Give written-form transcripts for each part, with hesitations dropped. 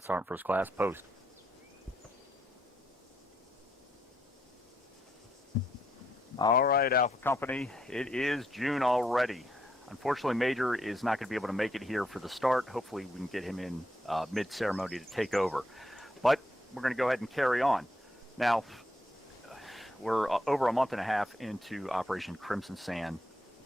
right, Sergeant First Class, post. All right, Alpha Company, it is June already. Unfortunately, Major is not going to be able to make it here for the start. Hopefully, we can get him in mid-ceremony to take over. But we're going to go ahead and carry on. Now, we're over a month and a half into Operation Crimson Sand.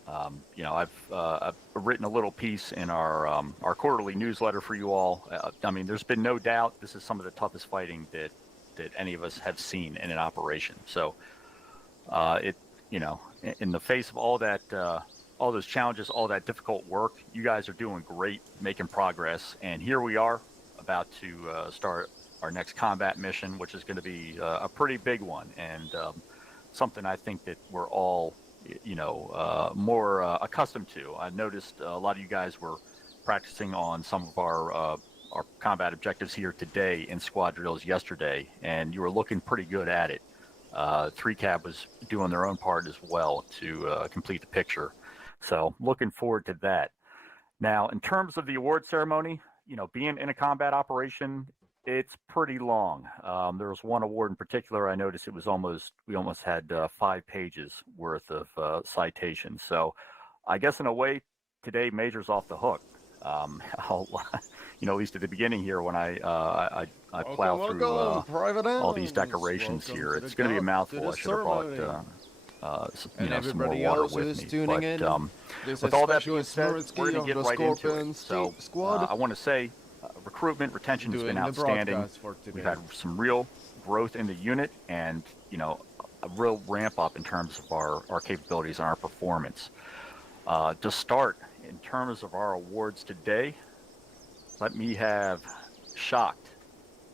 I've written a little piece in our quarterly newsletter for you all. I mean, there's been no doubt this is some of the toughest fighting that any of us have seen in an operation. So, in the face of all that, all those challenges, all that difficult work, you guys are doing great, making progress, and here we are about to start our next combat mission, which is going to be a pretty big one, and something I think that we're all, more accustomed to. I noticed a lot of you guys were practicing on some of our combat objectives here today in squad drills yesterday, and you were looking pretty good at it. 3CAB was doing their own part as well to complete the picture. So looking forward to that. Now, in terms of the award ceremony, being in a combat operation, it's pretty long. There was one award in particular. I noticed we almost had 5 pages worth of citations. So I guess in a way, today Major's off the hook. At least at the beginning here when I plow through all these decorations here, it's going to be a mouthful. I should have brought some more water with me. But with all that being said, we're going to get right into it. So I want to say recruitment, retention has been outstanding. We've had some real growth in the unit and, a real ramp up in terms of our capabilities and our performance. To start, in terms of our awards today, let me have Shocked,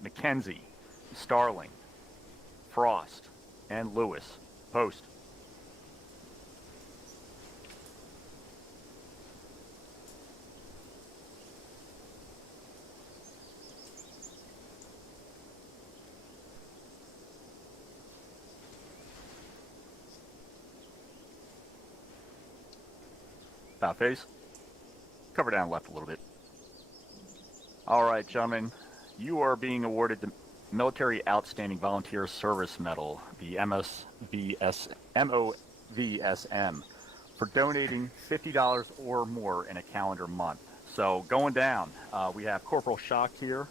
Mackenzie, Starling, Frost, and Lewis. Post. About face. Cover down left a little bit. All right, gentlemen, you are being awarded the Military Outstanding Volunteer Service Medal, the MOVSM, for donating $50 or more in a calendar month. So going down, we have Corporal Shocked here,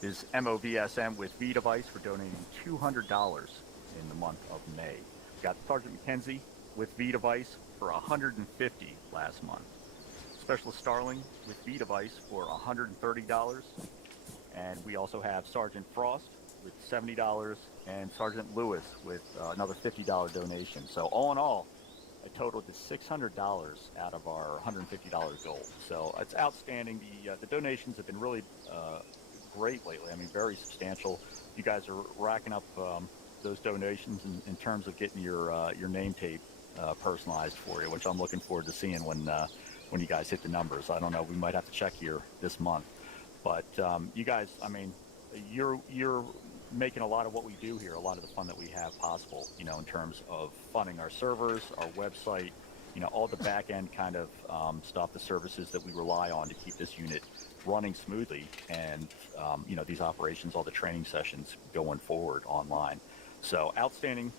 his MOVSM with V device for donating $200 in the month of May. We've got Sergeant Mackenzie with V device for $150 last month. Specialist Starling with V device for $130, and we also have Sergeant Frost with $70 and Sergeant Lewis with another $50 donation. So all in all, it totaled to $600 out of our $150 goal. So it's outstanding. The donations have been really great lately. I mean, very substantial. You guys are racking up those donations in terms of getting your name tape personalized for you, which I'm looking forward to seeing when you guys hit the numbers. I don't know, we might have to check here this month, but you guys, I mean, you're making a lot of what we do here, a lot of the fun that we have possible, in terms of funding our servers, our website, all the back end kind of stuff, the services that we rely on to keep this unit running smoothly, and these operations, all the training sessions going forward online. So outstanding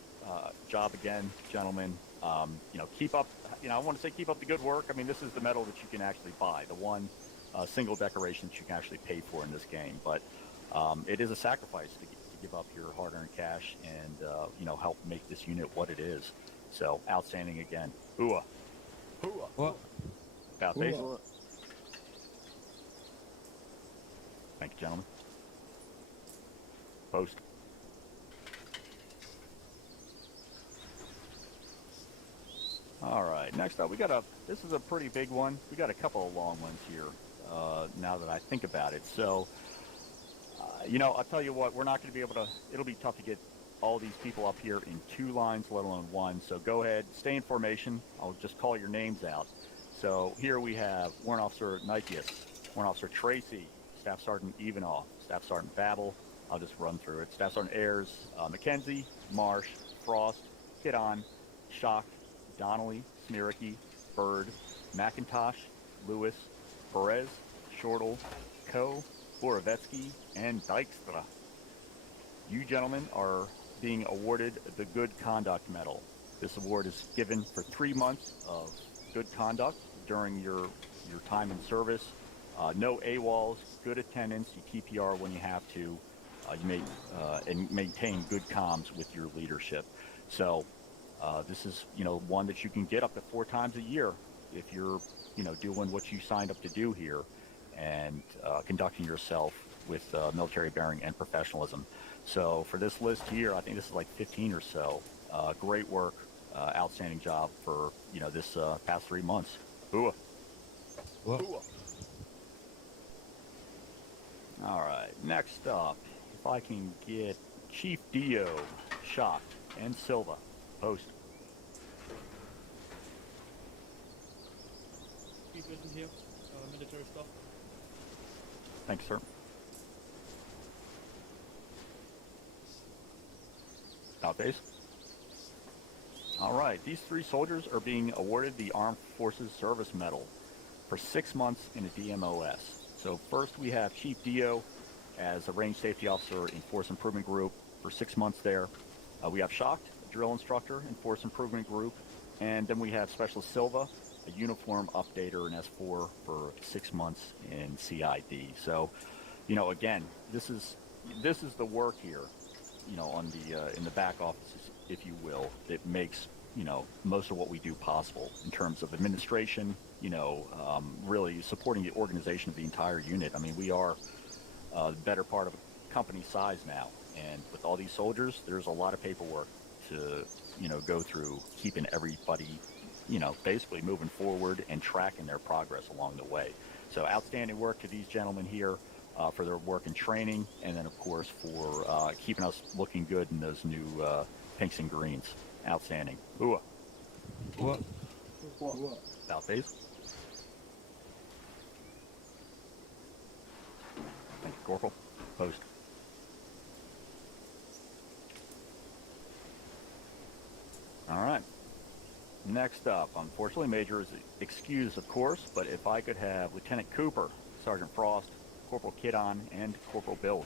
job again, gentlemen. Keep up, I want to say keep up the good work. I mean, this is the medal that you can actually buy, the one single decoration that you can actually pay for in this game. But it is a sacrifice to give up your hard-earned cash and, help make this unit what it is. So outstanding again. Hooah. Hooah. What? About face. Thank you, gentlemen. Post. All right, next up, this is a pretty big one. We got a couple of long ones here, now that I think about it. So, I'll tell you what, we're not going to be able to, it'll be tough to get all these people up here in 2 lines, let alone 1. So go ahead, stay in formation. I'll just call your names out. So here we have Warrant Officer Nikeus, Warrant Officer Tracy, Staff Sergeant Evanoff, Staff Sergeant Babel. I'll just run through it. Staff Sergeant Ayers, Mackenzie, Marsh, Frost, Kidon, Shocked, Donnelly, Smiřický, Bird, McIntosh, Lewis, Perez, Shortle, Coe, Borovetsky, and Dykstra. You gentlemen are being awarded the Good Conduct Medal. This award is given for 3 months of good conduct during your time in service. No AWOLs, good attendance, you TPR when you have to, and maintain good comms with your leadership. So this is, one that you can get up to 4 times a year if you're, doing what you signed up to do here and conducting yourself with military bearing and professionalism. So for this list here, I think this is like 15 or so. Great work, outstanding job for, this past 3 months. Ooh. Ooh. All right, next up, if I can get Chief Dio, Shock, and Silva, post. Chief Wilson here, military stuff. Thanks, sir. Out base. All right, these 3 soldiers are being awarded the Armed Forces Service Medal for 6 months in a DMOS. So first we have Chief Dio as a range safety officer in Force Improvement Group for 6 months there. We have Shocked, a drill instructor in Force Improvement Group. And then we have Specialist Silva, a uniform updater in S4 for 6 months in CID. So, again, this is the work here, on the in the back offices, if you will, that makes, most of what we do possible in terms of administration, really supporting the organization of the entire unit. I mean, we are the better part of a company size now. And with all these soldiers, there's a lot of paperwork to, go through, keeping everybody, basically moving forward and tracking their progress along the way. So outstanding work to these gentlemen here for their work and training, and then, of course, for keeping us looking good in those new pinks and greens. Outstanding. Ooh. What? South base. Thank you, Corporal. Post. All right. Next up, unfortunately, Major is excused, of course, but if I could have Lieutenant Cooper, Sergeant Frost, Corporal Kidon, and Corporal Bills.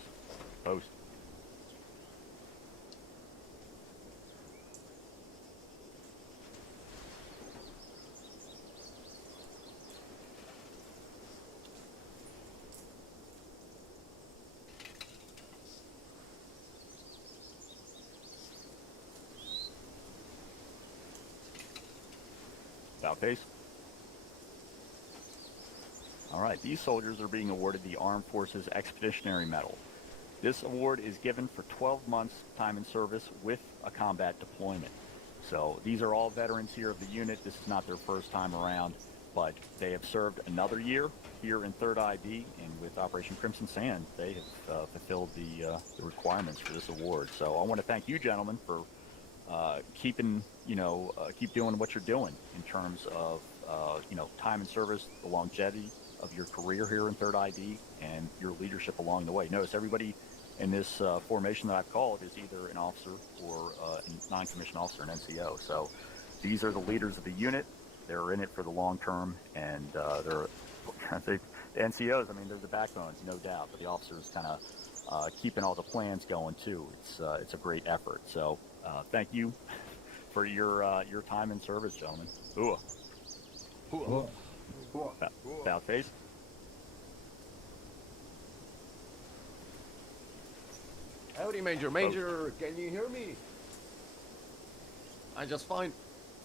Post. South base. All right, these soldiers are being awarded the Armed Forces Expeditionary Medal. This award is given for 12 months time in service with a combat deployment. So these are all veterans here of the unit. This is not their first time around, but they have served another year here in 3rd IB, and with Operation Crimson Sand, they have fulfilled the requirements for this award. So I want to thank you, gentlemen, for keep doing what you're doing in terms of, time in service, the longevity of your career here in 3rd ID, and your leadership along the way. Notice everybody in this formation that I've called is either an officer or a non-commissioned officer, an NCO. So these are the leaders of the unit. They're in it for the long term, and the NCOs, I mean, they're the backbones, no doubt, but the officers kind of keeping all the plans going too. It's a great effort. So thank you for your time in service, gentlemen. Ooh. Ooh. South face. Howdy, Major. Major, can you hear me? I just find.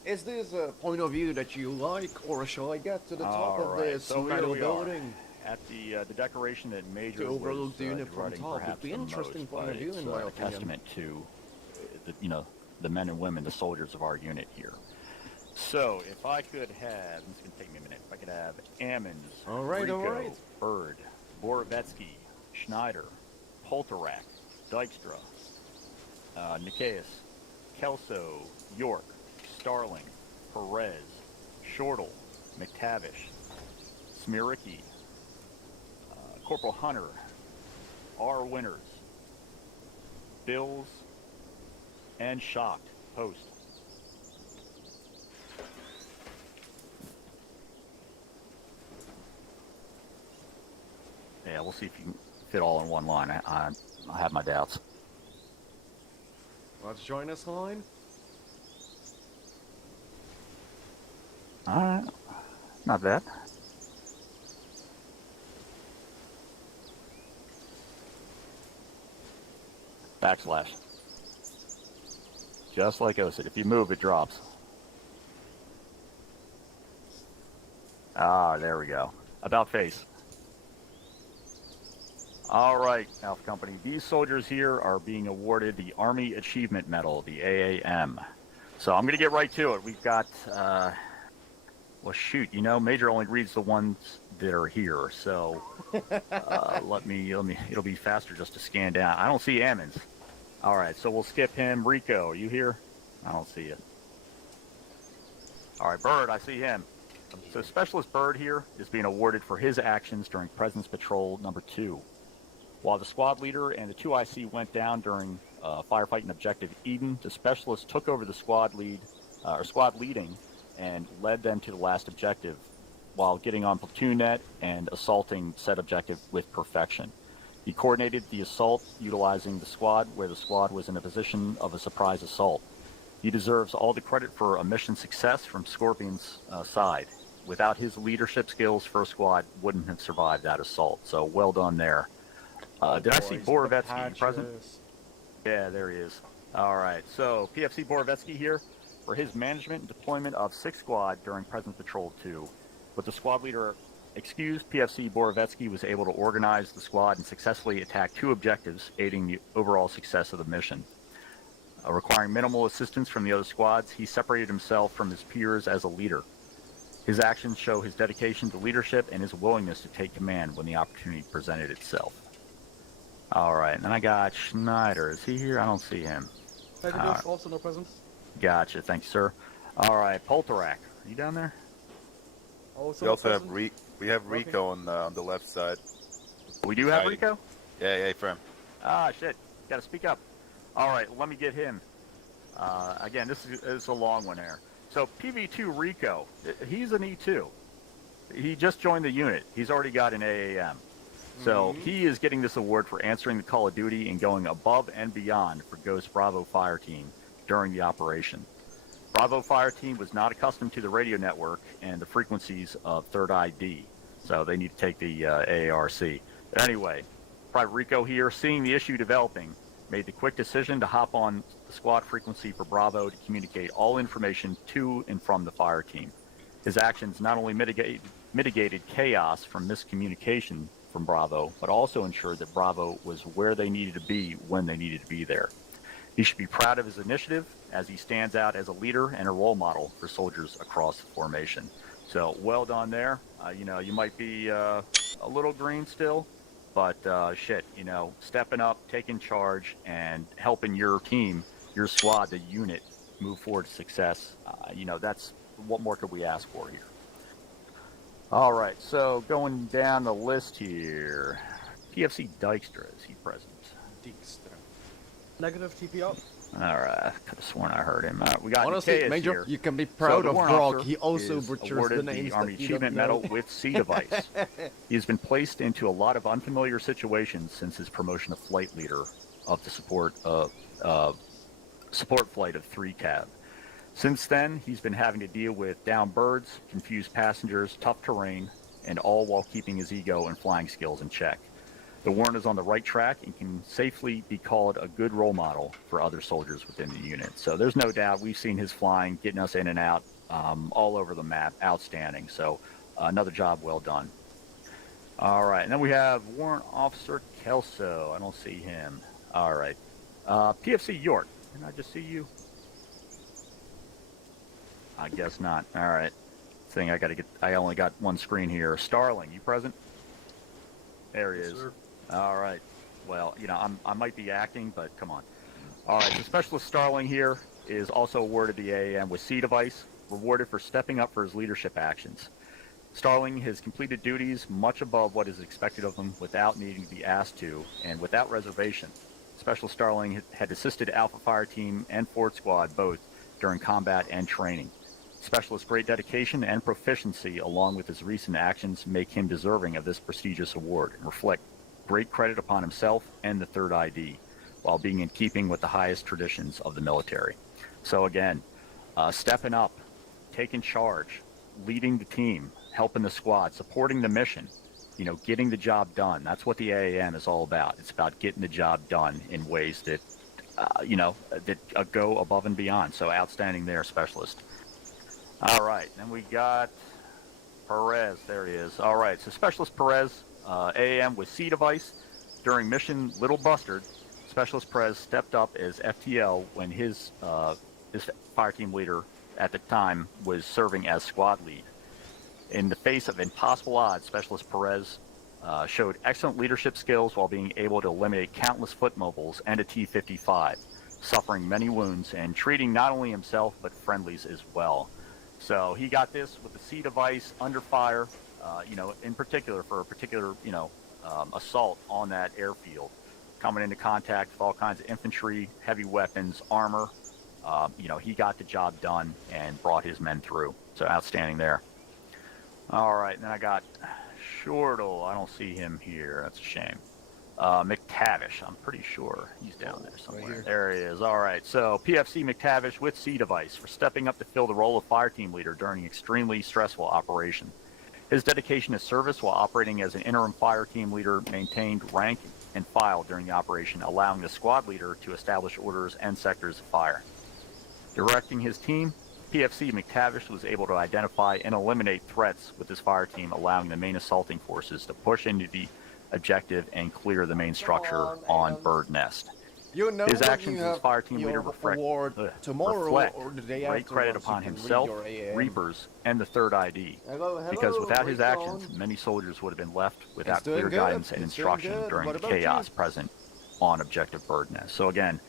Is this a point of view that you like, or shall I get to the top of this metal building? At the decoration that Major to overlook the unit from running top. Perhaps It'd be interesting point of view, in my a opinion. testament to the men and women, the soldiers of our unit here. So if I could have, it's going to take me a minute, if I could have Ammons, Rico, Bird, Borovetsky, Schneider, Polterak, Dykstra, Nicaeus, Kelso, York, Starling, Perez, Shortle, McTavish, Smiřický, Corporal Hunter, R. Winters, Bills, and Shocked, post. Yeah, we'll see if fit all in one line. I have my doubts. Let's join this line. All right, not bad. Backslash. Just like OSID. If you move, it drops. Ah, there we go. About face. All right, Alpha Company. These soldiers here are being awarded the Army Achievement Medal, the AAM. So I'm going to get right to it. We've got, well, shoot, you know, Major only reads the ones that are here. So let me, it'll be faster just to scan down. I don't see Ammons. All right, so we'll skip him. Rico, are you here? I don't see you. All right, Bird, I see him. So Specialist Bird here is being awarded for his actions during Presence Patrol number 2. While the squad leader and the 2 IC went down during firefighting Objective Eden, the Specialist took over the squad leading and led them to the last objective while getting on platoon net and assaulting said objective with perfection. He coordinated the assault utilizing the squad where the squad was in a position of a surprise assault. He deserves all the credit for a mission success from Scorpion's side. Without his leadership skills, First Squad wouldn't have survived that assault, so well done there. Did I see Borovetsky present? Yeah, there he is. All right, so PFC Borovetsky here for his management and deployment of 6 Squad during Presence Patrol 2. With the squad leader excused, PFC Borovetsky was able to organize the squad and successfully attack 2 objectives, aiding the overall success of the mission. Requiring minimal assistance from the other squads, he separated himself from his peers as a leader. His actions show his dedication to leadership and his willingness to take command when the opportunity presented itself. All right, and then I got Schneider. Is he here? I don't see him. Also no presence. Gotcha. Thank you, sir. All right, Polterak. Are you down there? Also We no also have presence? we have Rico on the left side. We do have Hiding. Rico? Yeah, from. Ah, shit. Got to speak up. All right, let me get him. Again, this is a long one here. So PV2 Rico, he's an E2. He just joined the unit. He's already got an AAM. So he is getting this award for answering the call of duty and going above and beyond for Ghost Bravo Fire Team during the operation. Bravo Fire Team was not accustomed to the radio network and the frequencies of Third ID, so they need to take the AARC. But anyway, Private Rico here, seeing the issue developing, made the quick decision to hop on the squad frequency for Bravo to communicate all information to and from the fire team. His actions not only mitigated chaos from miscommunication from Bravo, but also ensured that Bravo was where they needed to be when they needed to be there. He should be proud of his initiative as he stands out as a leader and a role model for soldiers across the formation. So well done there. You know, you might be a little green still, but shit, you know, stepping up, taking charge, and helping your team, your squad, the unit, move forward to success. You know, that's what more could we ask for here? All right, so going down the list here, PFC Dykstra, is he present? Dijkstra. Negative TP out. All right, I could have sworn I heard him. We got Honestly, Nikias Major, here. you can be proud the of warrant Brock. officer He also is butchers awarded the names Army that you Achievement don't know. Medal with C device. He has been placed into a lot of unfamiliar situations since his promotion to flight leader of the support flight of 3 Cav. Since then, he's been having to deal with downed birds, confused passengers, tough terrain, and all while keeping his ego and flying skills in check. The warrant is on the right track and can safely be called a good role model for other soldiers within the unit. So there's no doubt we've seen his flying, getting us in and out all over the map. Outstanding. So another job well done. All right, and then we have Warrant Officer Kelso. I don't see him. All right. PFC York. Can I just see you? I guess not. All right. Thing I only got one screen here. Starling, you present? There he is. Sir. All right. Well, you know, I might be acting, but come on. All right. The Specialist Starling here is also awarded the AAM with C device, rewarded for stepping up for his leadership actions. Starling has completed duties much above what is expected of him without needing to be asked to and without reservation. Special Starling had assisted Alpha Fire Team and Ford Squad both during combat and training. Specialist's great dedication and proficiency along with his recent actions make him deserving of this prestigious award and great credit upon himself and the third ID, while being in keeping with the highest traditions of the military. So again, stepping up, taking charge, leading the team, helping the squad, supporting the mission, you know, getting the job done. That's what the AAM is all about. It's about getting the job done in ways that, you know, that go above and beyond. So outstanding there, Specialist. All right, then we got Perez. There he is. All right, so Specialist Perez, AAM with C device. During mission Little Bustard, Specialist Perez stepped up as FTL when his fire team leader at the time was serving as squad lead. In the face of impossible odds, Specialist Perez showed excellent leadership skills while being able to eliminate countless foot mobiles and a T-55, suffering many wounds and treating not only himself but friendlies as well. So he got this with the C device under fire, you know, in particular for a particular, you know, assault on that airfield, coming into contact with all kinds of infantry, heavy weapons, armor. You know, he got the job done and brought his men through. So outstanding there. All right, and then I got Shortle. I don't see him here. That's a shame. McTavish, I'm pretty sure he's down there somewhere. Right there he is. All right, so PFC McTavish with C device for stepping up to fill the role of fire team leader during an extremely stressful operation. His dedication to service while operating as an interim fire team leader maintained rank and file during the operation, allowing the squad leader to establish orders and sectors of fire. Directing his team, PFC McTavish was able to identify and eliminate threats with his fire team, allowing the main assaulting forces to push into the objective and clear the main structure on Bird Nest. You know His that actions you as have fire team leader your award tomorrow reflect or the day great after credit once upon you can himself, read your AAM. Reapers, and the third ID. Hello, Because without his Rico. actions, many soldiers would have been left without doing clear good. guidance and It's doing instruction good. during What the about chaos you? present on Objective Bird Nest. So again,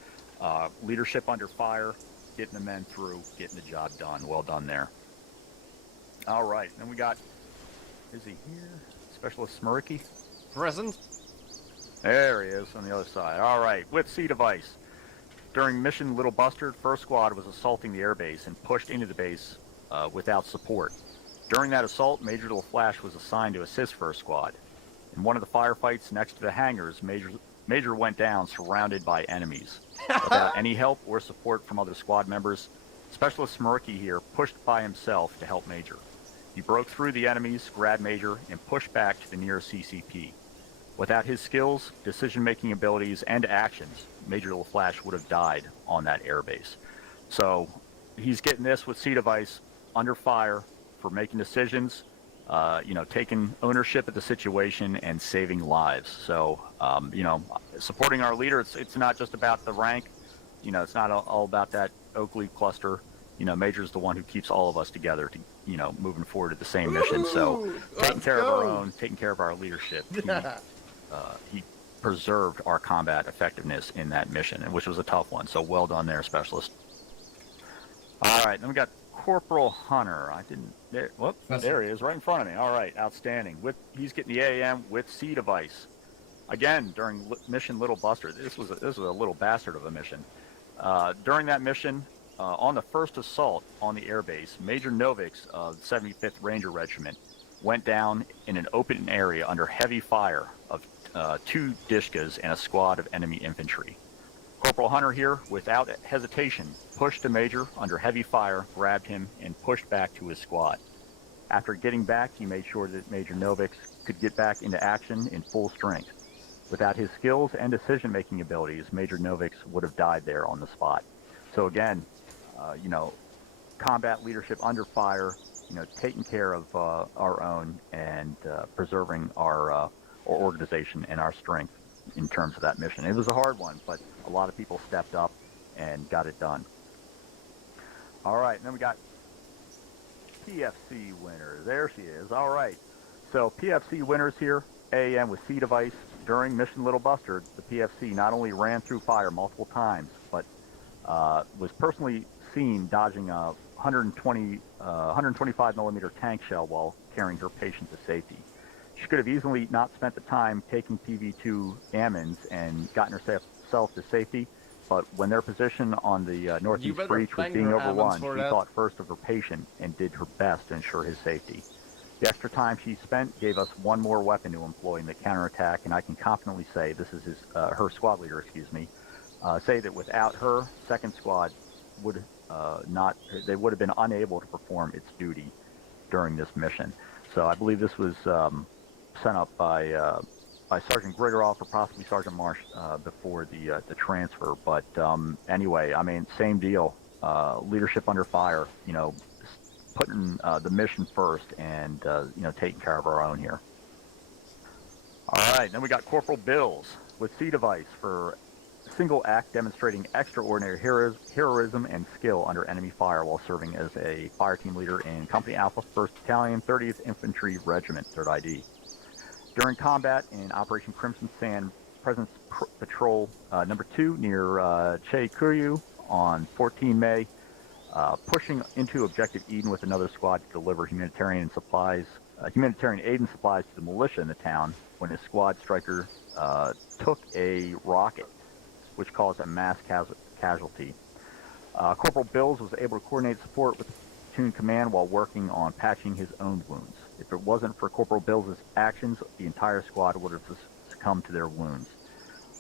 leadership under fire, getting the men through, getting the job done. Well done there. All right, then we got, is he here? Specialist Smirky? Present. There he is on the other side. All right, with C device. During mission Little Bustard, first squad was assaulting the airbase and pushed into the base without support. During that assault, Major Little Flash was assigned to assist first squad. In one of the firefights next to the hangars, Major went down surrounded by enemies. Without any help or support from other squad members, Specialist Smirky here pushed by himself to help Major. He broke through the enemies, grabbed Major, and pushed back to the nearest CCP. Without his skills, decision-making abilities, and actions, Major Little Flash would have died on that airbase. So he's getting this with C device under fire for making decisions, you know, taking ownership of the situation and saving lives. So, you know, supporting our leader, it's not just about the rank. You know, it's not all about that Oakley cluster. You know, Major's the one who keeps all of us together to, you know, moving forward to the same mission. So taking care of our own, taking care of our leadership. He preserved our combat effectiveness in that mission, which was a tough one. So well done there, Specialist. All right, then we got Corporal Hunter. I didn't. There, whoop, there he is, right in front of me. All right, outstanding. He's getting the AAM with C device. Again, during mission Little Buster. This was a little bastard of a mission. During that mission, on the first assault on the airbase, Major Novik's of the 75th Ranger Regiment went down in an open area under heavy fire of 2 Dishkas and a squad of enemy infantry. Corporal Hunter here, without hesitation, pushed the Major under heavy fire, grabbed him, and pushed back to his squad. After getting back, he made sure that Major Novik could get back into action in full strength. Without his skills and decision-making abilities, Major Novik would have died there on the spot. So again, you know, combat leadership under fire, you know, taking care of our own and preserving our organization and our strength in terms of that mission. It was a hard one, but a lot of people stepped up and got it done. All right, and then we got PFC winner. There she is. All right. So PFC winners here, AAM with C device. During mission Little Bustard, the PFC not only ran through fire multiple times, but was personally seen dodging a 125 millimeter tank shell while carrying her patient to safety. She could have easily not spent the time taking PV2 Ammons and gotten herself to safety, but when their position on the northeast breach was being overrun, she thought first of her patient and did her best to ensure his safety. The extra time she spent gave us one more weapon to employ in the counterattack, and I can confidently say, this is her squad leader, say that without her, second squad would they would have been unable to perform its duty during this mission. So I believe this was sent up by Sergeant Grigoroff or possibly Sergeant Marsh before the transfer. But anyway, I mean, same deal. Leadership under fire, putting the mission first and, taking care of our own here. All right, then we got Corporal Bills with C device for a single act demonstrating extraordinary heroism and skill under enemy fire while serving as a fire team leader in Company Alpha, 1st Battalion, 30th Infantry Regiment, 3rd ID. During combat in Operation Crimson Sand, Presence Patrol number 2 near Che Kuryu on 14 May, pushing into Objective Eden with another squad to deliver humanitarian aid and supplies to the militia in the town when his squad striker took a rocket, which caused a mass casualty. Corporal Bills was able to coordinate support with the platoon command while working on patching his own wounds. If it wasn't for Corporal Bills' actions, the entire squad would have succumbed to their wounds.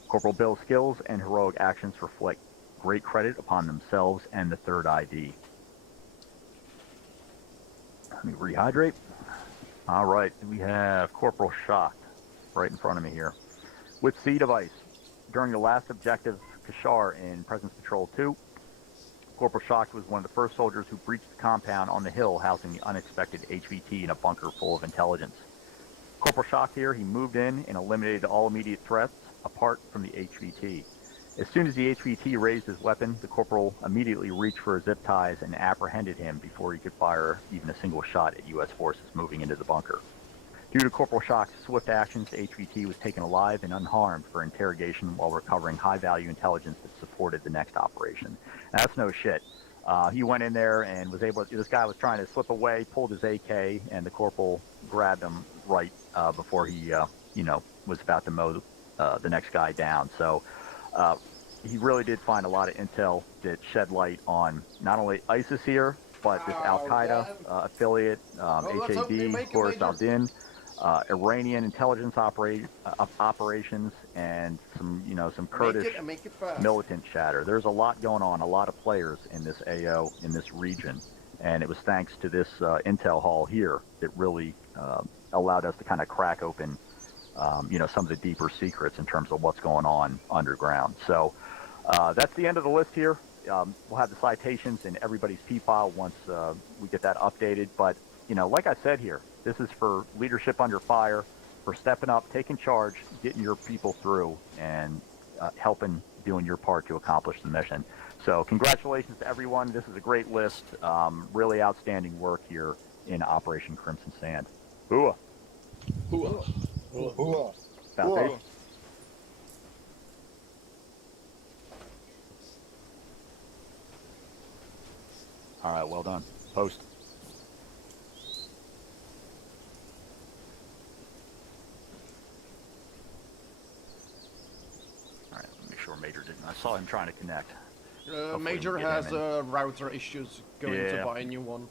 Corporal Bills' skills and heroic actions reflect great credit upon themselves and the 3rd ID. Let me rehydrate. All right, we have Corporal Shock right in front of me here with C device. During the last objective, Kashar in Presence Patrol 2, Corporal Shock was one of the first soldiers who breached the compound on the hill housing the unexpected HVT in a bunker full of intelligence. Corporal Shock here, he moved in and eliminated all immediate threats apart from the HVT. As soon as the HVT raised his weapon, the corporal immediately reached for his zip ties and apprehended him before he could fire even a single shot at U.S. forces moving into the bunker. Due to Corporal Shock's swift actions, the HVT was taken alive and unharmed for interrogation while recovering high-value intelligence that supported the next operation. And that's no shit. He went in there and was able to, this guy was trying to slip away, pulled his AK, and the corporal grabbed him right before he, was about to mow the next guy down. So he really did find a lot of intel that shed light on not only ISIS here, but this Al-Qaeda affiliate, HAD, Horus al-Din, Iranian intelligence operations, and some Kurdish militant chatter. There's a lot going on, a lot of players in this AO, in this region, and it was thanks to this intel haul here that really allowed us to kind of crack open some of the deeper secrets in terms of what's going on underground. So that's the end of the list here. We'll have the citations in everybody's P-file once we get that updated. But, like I said here, this is for leadership under fire, for stepping up, taking charge, getting your people through, and helping doing your part to accomplish the mission. So congratulations to everyone. This is a great list. Really outstanding work here in Operation Crimson Sand. Hooah. Hooah. Hooah. About face. All right, well done. Post. All right, make sure Major didn't. I saw him trying to connect. Major has router issues going to buy a new one.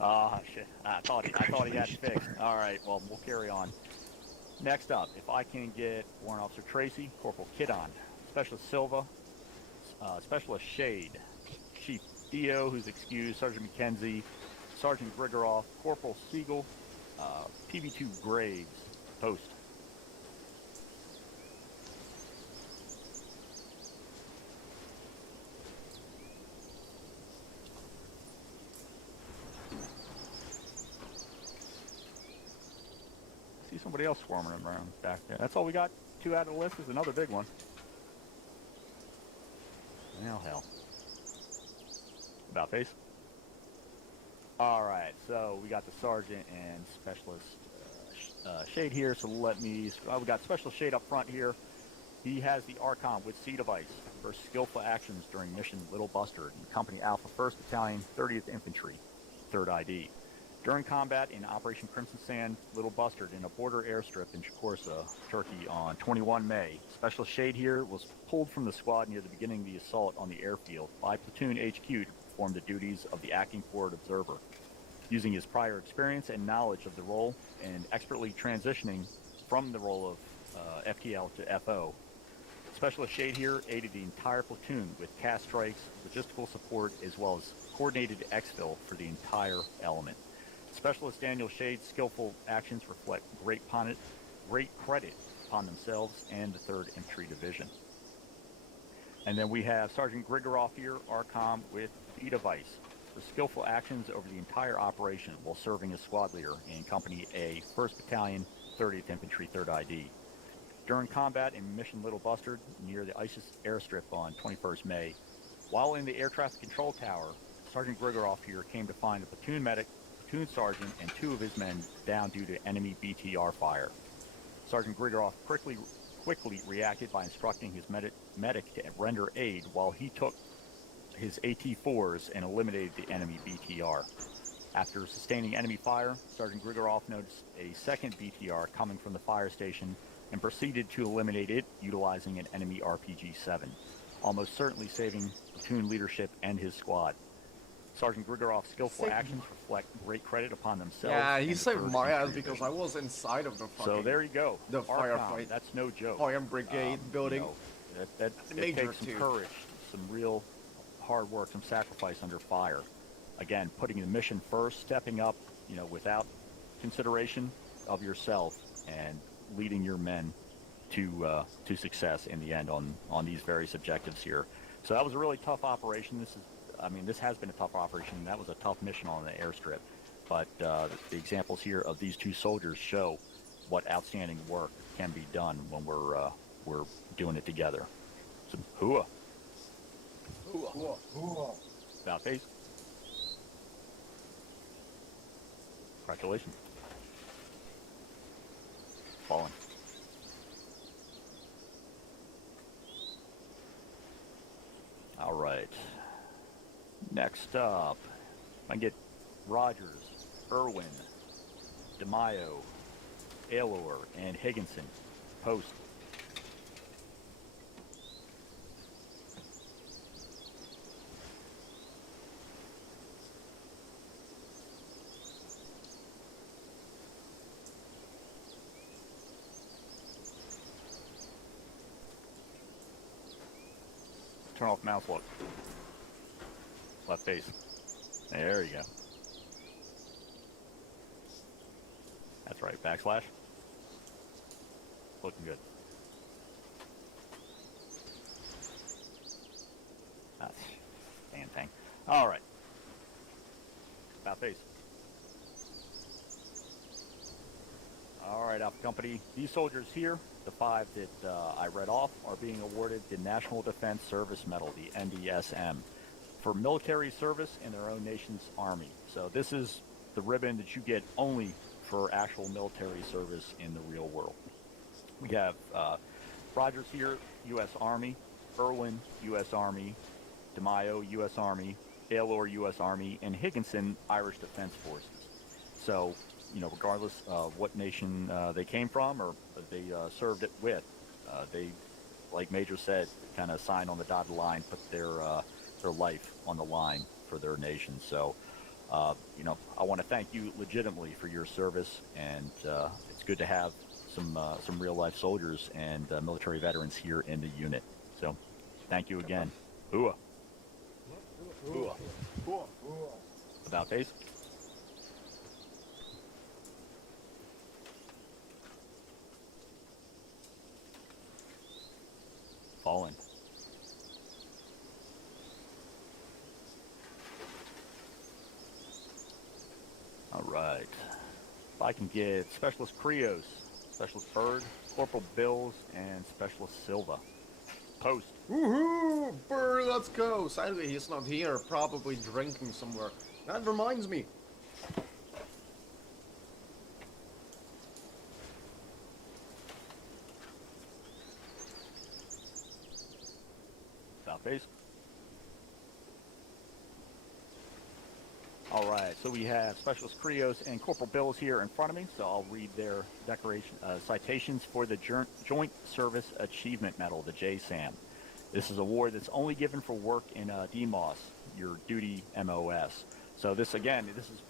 Ah, shit. I thought he had it fixed. All right, well, we'll carry on. Next up, if I can get Warrant Officer Tracy, Corporal Kidon, Specialist Silva, Specialist Shade, Chief Dio, who's excused, Sergeant McKenzie, Sergeant Grigoroff, Corporal Siegel, PB2 Graves, post. See somebody else swarming around back there. That's all we got. 2 out of the list is another big one. Well, hell. About face. All right, so we got the sergeant and specialist Shade here. So we got Specialist Shade up front here. He has the ARCOM with C device for skillful actions during mission Little Bustard in Company Alpha, 1st Battalion, 30th Infantry, 3rd ID. During combat in Operation Crimson Sand, Little Bustard in a border airstrip in Chokorsa, Turkey on 21 May. Specialist Shade here was pulled from the squad near the beginning of the assault on the airfield by Platoon HQ to perform the duties of the acting forward observer. using his prior experience and knowledge of the role and expertly transitioning from the role of FTL to FO. Specialist Shade here aided the entire platoon with cast strikes, logistical support, as well as coordinated exfil for the entire element. Specialist Daniel Shade's skillful actions reflect great credit upon themselves and the 3rd Infantry Division. And then we have Sergeant Grigorov here, RCOM, with Beta Vice for skillful actions over the entire operation while serving as squad leader in Company A, 1st Battalion, 30th Infantry, 3rd ID. During combat in Mission Little Bustard near the ISIS airstrip on 21st May, while in the air traffic control tower, Sergeant Grigorov here came to find a platoon medic, platoon sergeant, and 2 of his men down due to enemy BTR fire. Sergeant Grigorov quickly reacted by instructing his medic to render aid while he took his AT-4s and eliminated the enemy BTR. After sustaining enemy fire, Sergeant Grigorov noticed a 2nd BTR coming from the fire station and proceeded to eliminate it utilizing an enemy RPG-7, almost certainly saving platoon leadership and his squad. Sergeant Grigorov's skillful actions reflect great credit upon themselves. Yeah, he and saved my ass Infantry because Division. I was inside of the fucking... So there you go. The Arcom, firefight. That's no joke. Fire brigade building. You know, that Major takes some too. courage, some real hard work, some sacrifice under fire. Again, putting the mission first, stepping up, you know, without consideration of yourself, and leading your men to success in the end on these various objectives here. So that was a really tough operation. This has been a tough operation. That was a tough mission on the airstrip. But the examples here of these 2 soldiers show what outstanding work can be done when we're doing it together. So, hooah. About face. Congratulations. Fallen. All right. Next up, I get Rogers, Irwin, DeMaio, Aylor, and Higginson. Post. Turn off mouse look. Left face. There you go. That's right. Backslash. Looking good. That's damn thing. All right. About face. All right, Alpha Company. These soldiers here, the 5 that I read off, are being awarded the National Defense Service Medal, the NDSM, for military service in their own nation's army. So this is the ribbon that you get only for actual military service in the real world. We have Rogers here, U.S. Army, Irwin, U.S. Army, DeMaio, U.S. Army, Aylor, U.S. Army, and Higginson, Irish Defense Forces. So, you know, regardless of what nation they came from or they served it with, they, like Major said, kind of signed on the dotted line, put their life on the line for their nation. So, you know, I want to thank you legitimately for your service, and it's good to have some real life soldiers and military veterans here in the unit. So, thank you again. Hooah. Hooah. About face. Fallen. All right. If I can get Specialist Krios, Specialist Bird, Corporal Bills, and Specialist Silva. Post. Woohoo! Bird, let's go! Sadly, he's not here, probably drinking somewhere. That reminds me. South base. All right, so we have Specialist Krios and Corporal Bills here in front of me, so I'll read their decoration citations for the Joint Service Achievement Medal, the JSAM. This is an award that's only given for work in DMOS, your duty MOS. So this, again, this is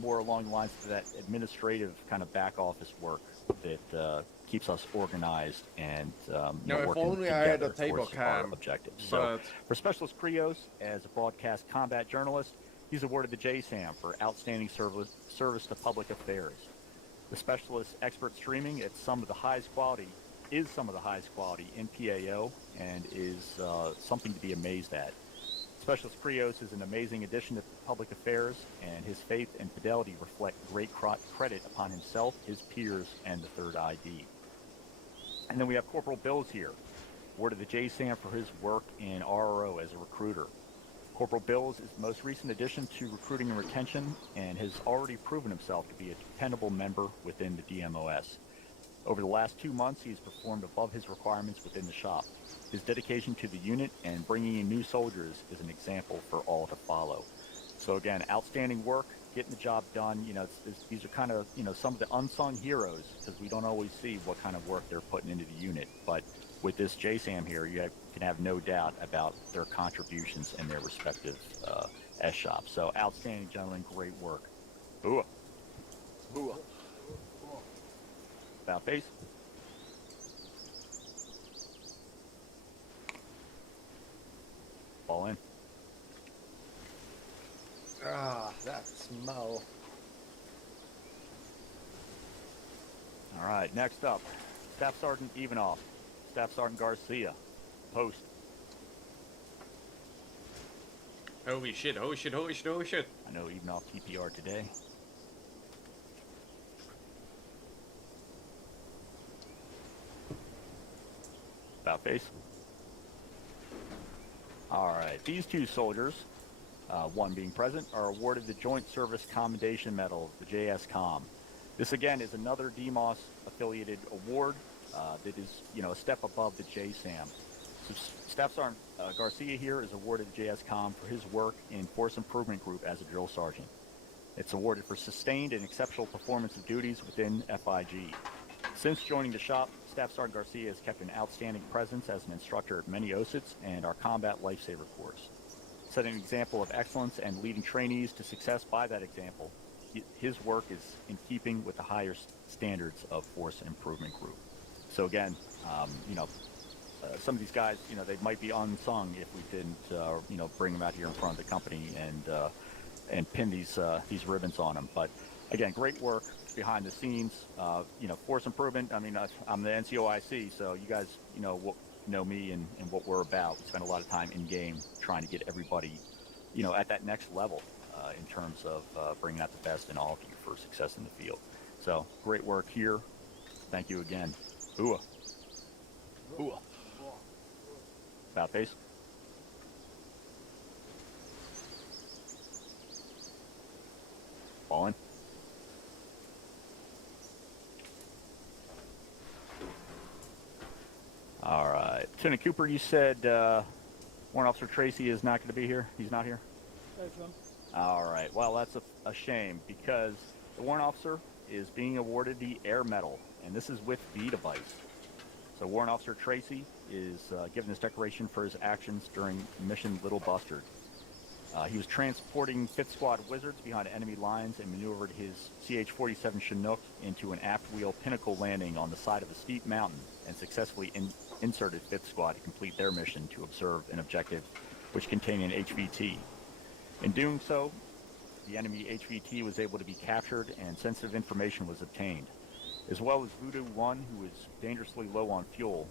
more along the lines of that administrative kind of back office work that keeps us organized and No, if working only I had together a table towards our cam, objectives. So but for Specialist Krios, as a broadcast combat journalist, he's awarded the JSAM for outstanding service to public affairs. The Specialist expert streaming at some of the highest quality in PAO and is something to be amazed at. Specialist Krios is an amazing addition to public affairs, and his faith and fidelity reflect great credit upon himself, his peers, and the Third ID. And then we have Corporal Bills here, awarded the JSAM for his work in RRO as a recruiter. Corporal Bills is the most recent addition to recruiting and retention and has already proven himself to be a dependable member within the DMOS. Over the last 2 months, he has performed above his requirements within the shop. His dedication to the unit and bringing in new soldiers is an example for all to follow. So again, outstanding work, getting the job done. You know, these are kind of, some of the unsung heroes because we don't always see what kind of work they're putting into the unit. But with this JSAM here, you can have no doubt about their contributions in their respective S shops. So outstanding, gentlemen, great work. Ooh. Ooh. About face. Fall in. Ah, that smell. All right, next up, Staff Sergeant Ivanov, Staff Sergeant Garcia, post. holy shit, holy shit, holy shit, holy shit. I know Ivanov TPR today. About face. All right, these two soldiers, one being present, are awarded the Joint Service Commendation Medal, the JSCOM. This again is another DMOS affiliated award that is, a step above the JSAM. So Staff Sergeant Garcia here is awarded the JSCOM for his work in Force Improvement Group as a drill sergeant. It's awarded for sustained and exceptional performance of duties within FIG. Since joining the shop, Staff Sergeant Garcia has kept an outstanding presence as an instructor at many OSITs and our combat lifesaver course. Setting an example of excellence and leading trainees to success by that example, his work is in keeping with the higher standards of Force Improvement Group. So again, some of these guys, they might be unsung if we didn't, bring them out here in front of the company and pin these ribbons on them. But again, great work behind the scenes. Force improvement. I mean, I'm the NCOIC, so you guys, know me and what we're about. We spend a lot of time in game trying to get everybody, at that next level in terms of bringing out the best in all of you for success in the field. So great work here. Thank you again. Ooh. Ooh. About face. Falling. All right. Lieutenant Cooper, you said Warrant Officer Tracy is not going to be here? He's not here? All right. Well, that's a shame because the Warrant Officer is being awarded the Air Medal, and this is with the device. So Warrant Officer Tracy is given this decoration for his actions during Mission Little Bustard. He was transporting 5th Squad Wizards behind enemy lines and maneuvered his CH-47 Chinook into an aft-wheel pinnacle landing on the side of a steep mountain and successfully inserted 5th Squad to complete their mission to observe an objective which contained an HVT. In doing so, the enemy HVT was able to be captured and sensitive information was obtained, as well as Voodoo 1, who was dangerously low on fuel,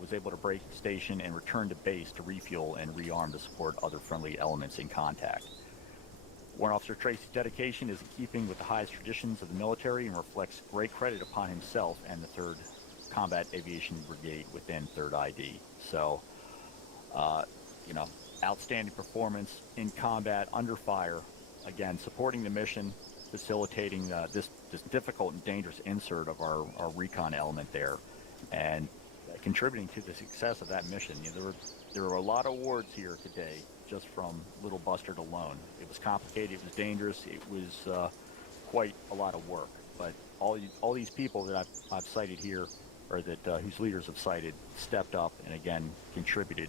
was able to break station and return to base to refuel and rearm to support other friendly elements in contact. Warrant Officer Tracy's dedication is in keeping with the highest traditions of the military and reflects great credit upon himself and the 3rd Combat Aviation Brigade within 3rd ID. So, outstanding performance in combat under fire, again, supporting the mission, facilitating this difficult and dangerous insert of our recon element there, and contributing to the success of that mission. There were a lot of awards here today just from Little Bustard alone. It was complicated, it was dangerous, it was quite a lot of work. But all these people that I've cited here, or that whose leaders have cited, stepped up and again contributed,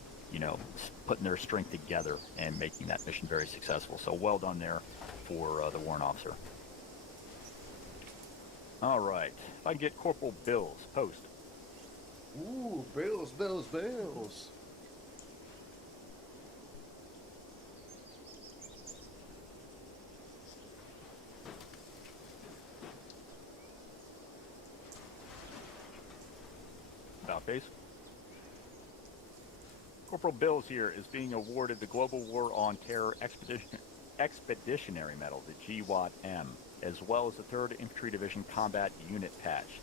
putting their strength together and making that mission very successful. So well done there for the warrant officer. All right, if I can get Corporal Bills, post. Ooh, bills, bills, bills. About face. Corporal Bills here is being awarded the Global War on Terror Expeditionary Medal, the GWAT-M, as well as the 3rd Infantry Division Combat Unit Patch.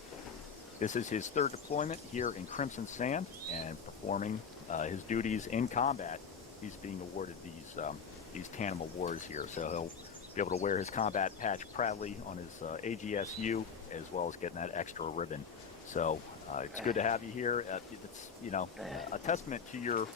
This is his 3rd deployment here in Crimson Sand, and performing his duties in combat, he's being awarded these tandem awards here. So he'll be able to wear his combat patch proudly on his AGSU, as well as getting that extra ribbon. So it's good to have you here. It's a testament to your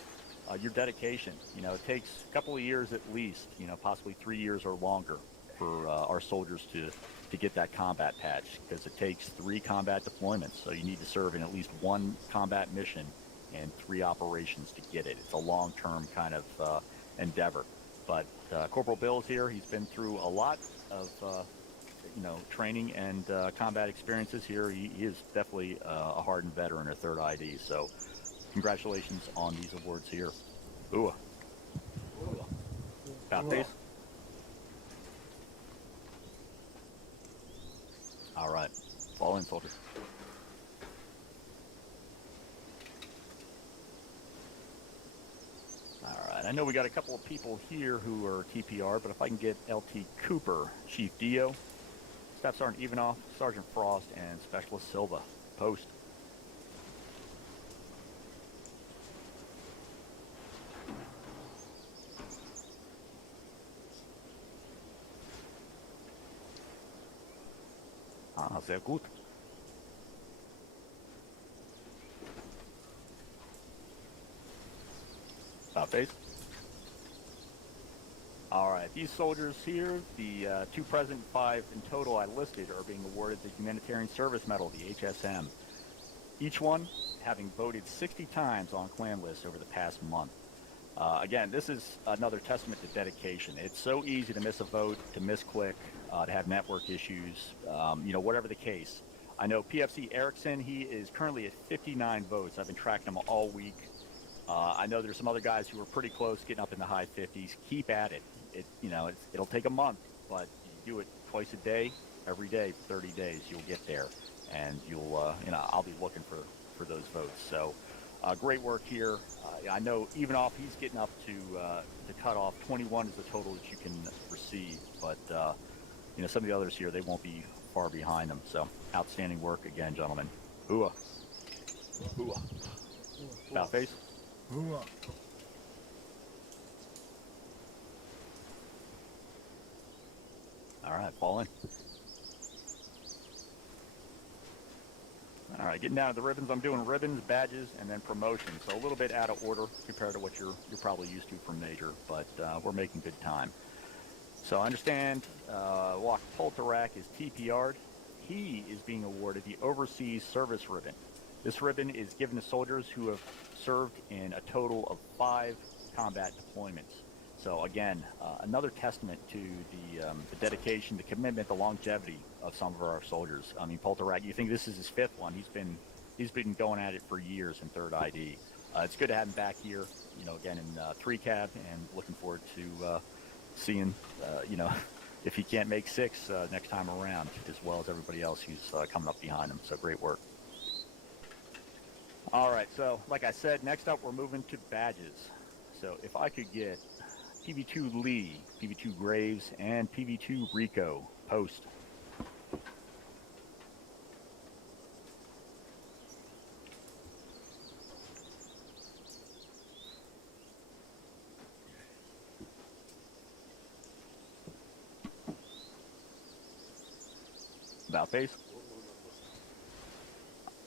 dedication. It takes a couple of years at least, possibly 3 years or longer for our soldiers to get that combat patch, because it takes 3 combat deployments. So you need to serve in at least 1 combat mission and 3 operations to get it. It's a long-term kind of endeavor. But Corporal Bills here, he's been through a lot of training and combat experiences here. He is definitely a hardened veteran, a 3rd ID. So congratulations on these awards here. Ooh. About face. All right, fall in, soldier. All right, I know we got a couple of people here who are TPR, but if I can get LT Cooper, Chief Dio, Staff Sergeant Ivanov, Sergeant Frost, and Specialist Silva, post. Sehr gut. About face. All right, these soldiers here, the 2 present, 5 in total I listed, are being awarded the Humanitarian Service Medal, the HSM. Each one having voted 60 times on clan lists over the past month. Again, this is another testament to dedication. It's so easy to miss a vote, to misclick, to have network issues, whatever the case. I know PFC Erickson, he is currently at 59 votes. I've been tracking him all week. I know there's some other guys who are pretty close, getting up in the high 50s. Keep at it. It'll take a month, but you do it twice a day, every day, for 30 days, you'll get there. And I'll be looking for those votes. So great work here. I know even off, he's getting up to the cutoff. 21 is the total that you can receive, but some of the others here, they won't be far behind them. So outstanding work again, gentlemen. Ooh. Ooh. About face. Ooh. All right, fall in. All right, getting down to the ribbons. I'm doing ribbons, badges, and then promotions. So a little bit out of order compared to what you're probably used to from Major, but we're making good time. So I understand Walk Polterak is TPR'd. He is being awarded the Overseas Service Ribbon. This ribbon is given to soldiers who have served in a total of 5 combat deployments. So again, another testament to the dedication, the commitment, the longevity of some of our soldiers. I mean, Polterak, you think this is his 5th one? He's been going at it for years in 3rd ID. It's good to have him back here, again in 3 cab, and looking forward to seeing, if he can't make 6 next time around, as well as everybody else who's coming up behind him. So great work. All right, so like I said, next up we're moving to badges. So if I could get PV2 Lee, PV2 Graves, and PV2 Rico, post. About face.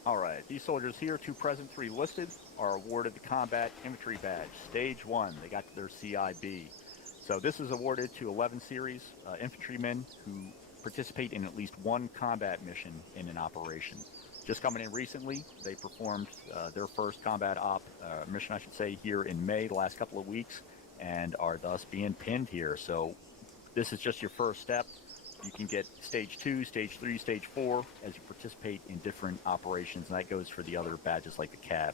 All right, these soldiers here, 2 present, 3 listed, are awarded the Combat Infantry Badge, Stage 1. They got their CIB. So this is awarded to 11 series infantrymen who participate in at least 1 combat mission in an operation. just coming in recently. They performed their first combat op mission, I should say, here in May, the last couple of weeks, and are thus being pinned here. So this is just your first step. You can get stage 2, stage 3, stage 4 as you participate in different operations, and that goes for the other badges like the cab,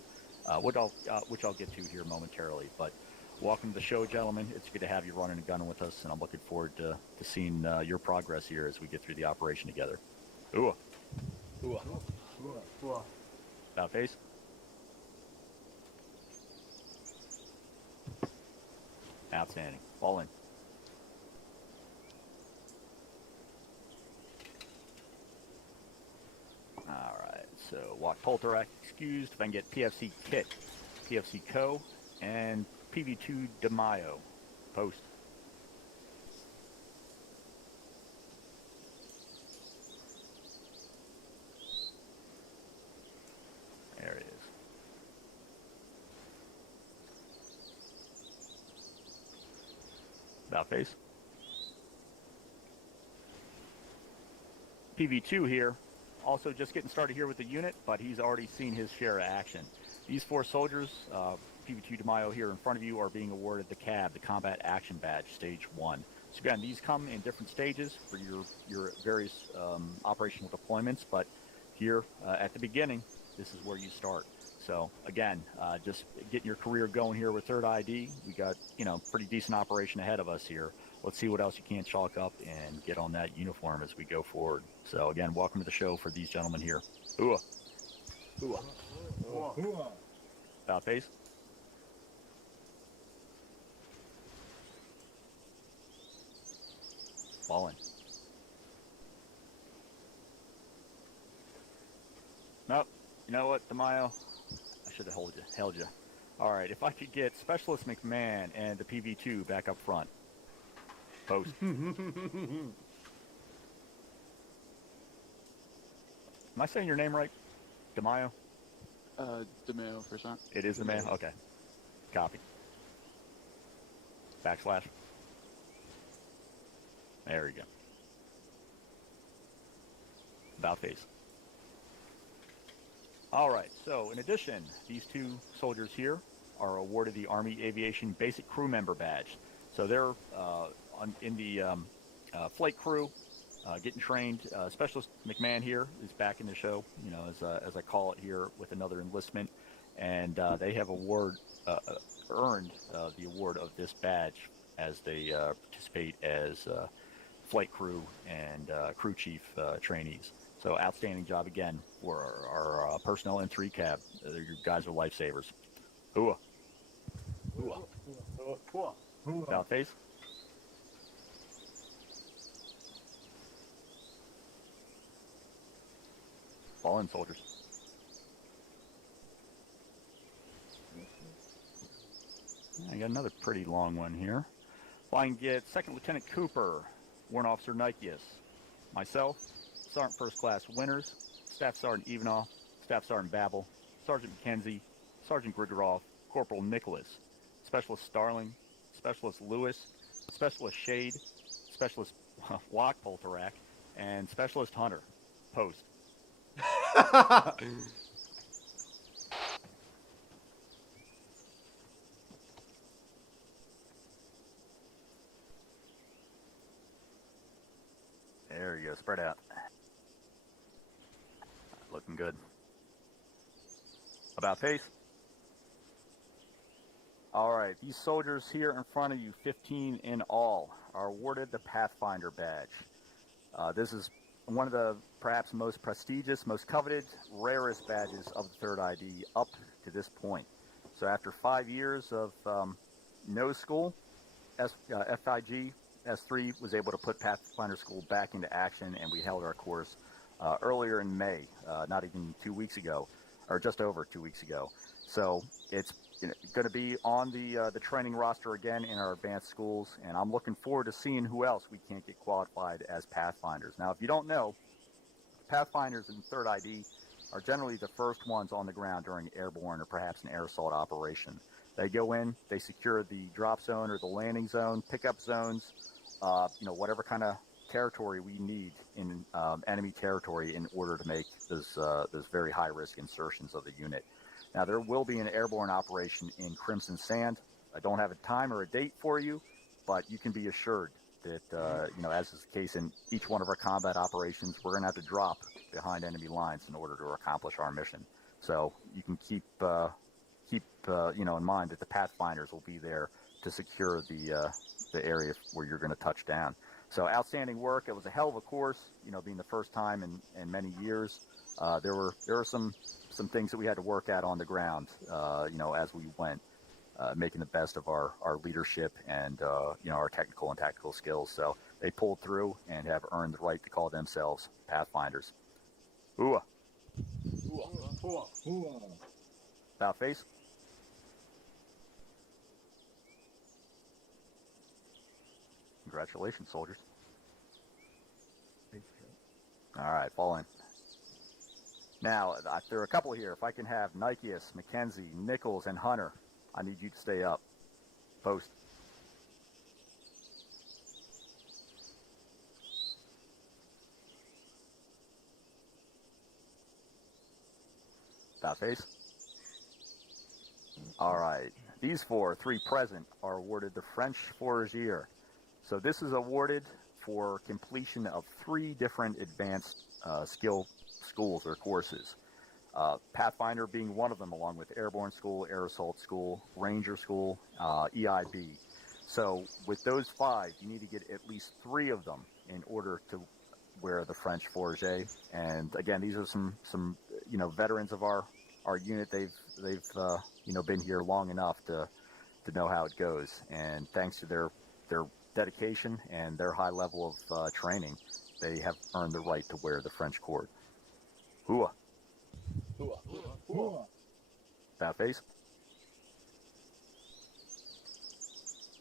which I'll get to here momentarily. But welcome to the show, gentlemen. It's good to have you running and gunning with us, and I'm looking forward to seeing your progress here as we get through the operation together. Ooh. Ooh. About face. Outstanding. Fall in. All right, so walk Polterac excused. If I can get PFC Kit, PFC Co, and PV2 De Mayo. Post. There it is. About face. PV2 here. Also just getting started here with the unit, but he's already seen his share of action. These 4 soldiers, PV2 De Mayo here in front of you, are being awarded the CAB, the Combat Action Badge, Stage 1. So again, these come in different stages for your various operational deployments, but here at the beginning, this is where you start. So again, just getting your career going here with 3rd ID. We got, pretty decent operation ahead of us here. Let's see what else you can chalk up and get on that uniform as we go forward. So again, welcome to the show for these gentlemen here. Ooh. Ooh. About face. Falling. Nope. You know what, DeMayo? I should have held you. All right, if I could get Specialist McMahon and the PV2 back up front. Post. Am I saying your name right? DeMayo? DeMayo for sure. It is DeMayo? Okay. Copy. Backslash. There we go. About face. All right, so in addition, these 2 soldiers here are awarded the Army Aviation Basic Crew Member Badge. So they're in the flight crew, getting trained. Specialist McMahon here is back in the show, as I call it here, with another enlistment, and they have earned the award of this badge as they participate as flight crew and crew chief trainees. So outstanding job again for our personnel in 3 cab. You guys are lifesavers. Ooh. About face. Fall in, soldiers. I got another pretty long one here. Well, I can get Second Lieutenant Cooper, Warrant Officer Nikias, myself, Sergeant First Class Winters, Staff Sergeant Evanoff, Staff Sergeant Babel, Sergeant McKenzie, Sergeant Grigorov, Corporal Nicholas, Specialist Starling, Specialist Lewis, Specialist Shade, Specialist Walk Polterac, and Specialist Hunter. Post. There you go, spread out. Looking good. About face. All right, these soldiers here in front of you, 15 in all, are awarded the Pathfinder Badge. This is one of the perhaps most prestigious, most coveted, rarest badges of the 3rd ID up to this point. So after 5 years of no school, FIG S3 was able to put Pathfinder School back into action, and we held our course earlier in May, not even 2 weeks ago, or just over 2 weeks ago. So it's going to be on the training roster again in our advanced schools, and I'm looking forward to seeing who else we can't get qualified as Pathfinders. Now, if you don't know, Pathfinders in 3rd ID are generally the first ones on the ground during airborne or perhaps an air assault operation. They go in, they secure the drop zone or the landing zone, pickup zones, whatever kind of territory we need in enemy territory in order to make those very high-risk insertions of the unit. Now, there will be an airborne operation in Crimson Sand. I don't have a time or a date for you, but you can be assured that, as is the case in each one of our combat operations, we're going to have to drop behind enemy lines in order to accomplish our mission. So you can keep in mind that the Pathfinders will be there to secure the area where you're going to touch down. So outstanding work. It was a hell of a course, being the first time in many years. There were some things that we had to work at on the ground, as we went, making the best of our leadership and, our technical and tactical skills. So they pulled through and have earned the right to call themselves Pathfinders. Ooh. About face. Congratulations, soldiers. All right, fall in. Now, there are a couple here. If I can have Nikeus, Mackenzie, Nichols, and Hunter, I need you to stay up. Post. About face. All right. These three present, are awarded the French Foragier. So this is awarded for completion of 3 different advanced skill schools or courses. Pathfinder being one of them, along with Airborne School, Air Assault School, Ranger School, EIB. So with those 5, you need to get at least 3 of them in order to wear the French Forager. And again, these are some veterans of our unit. They've been here long enough to know how it goes. And thanks to their dedication and their high level of training, they have earned the right to wear the French cord. Hooah. About face.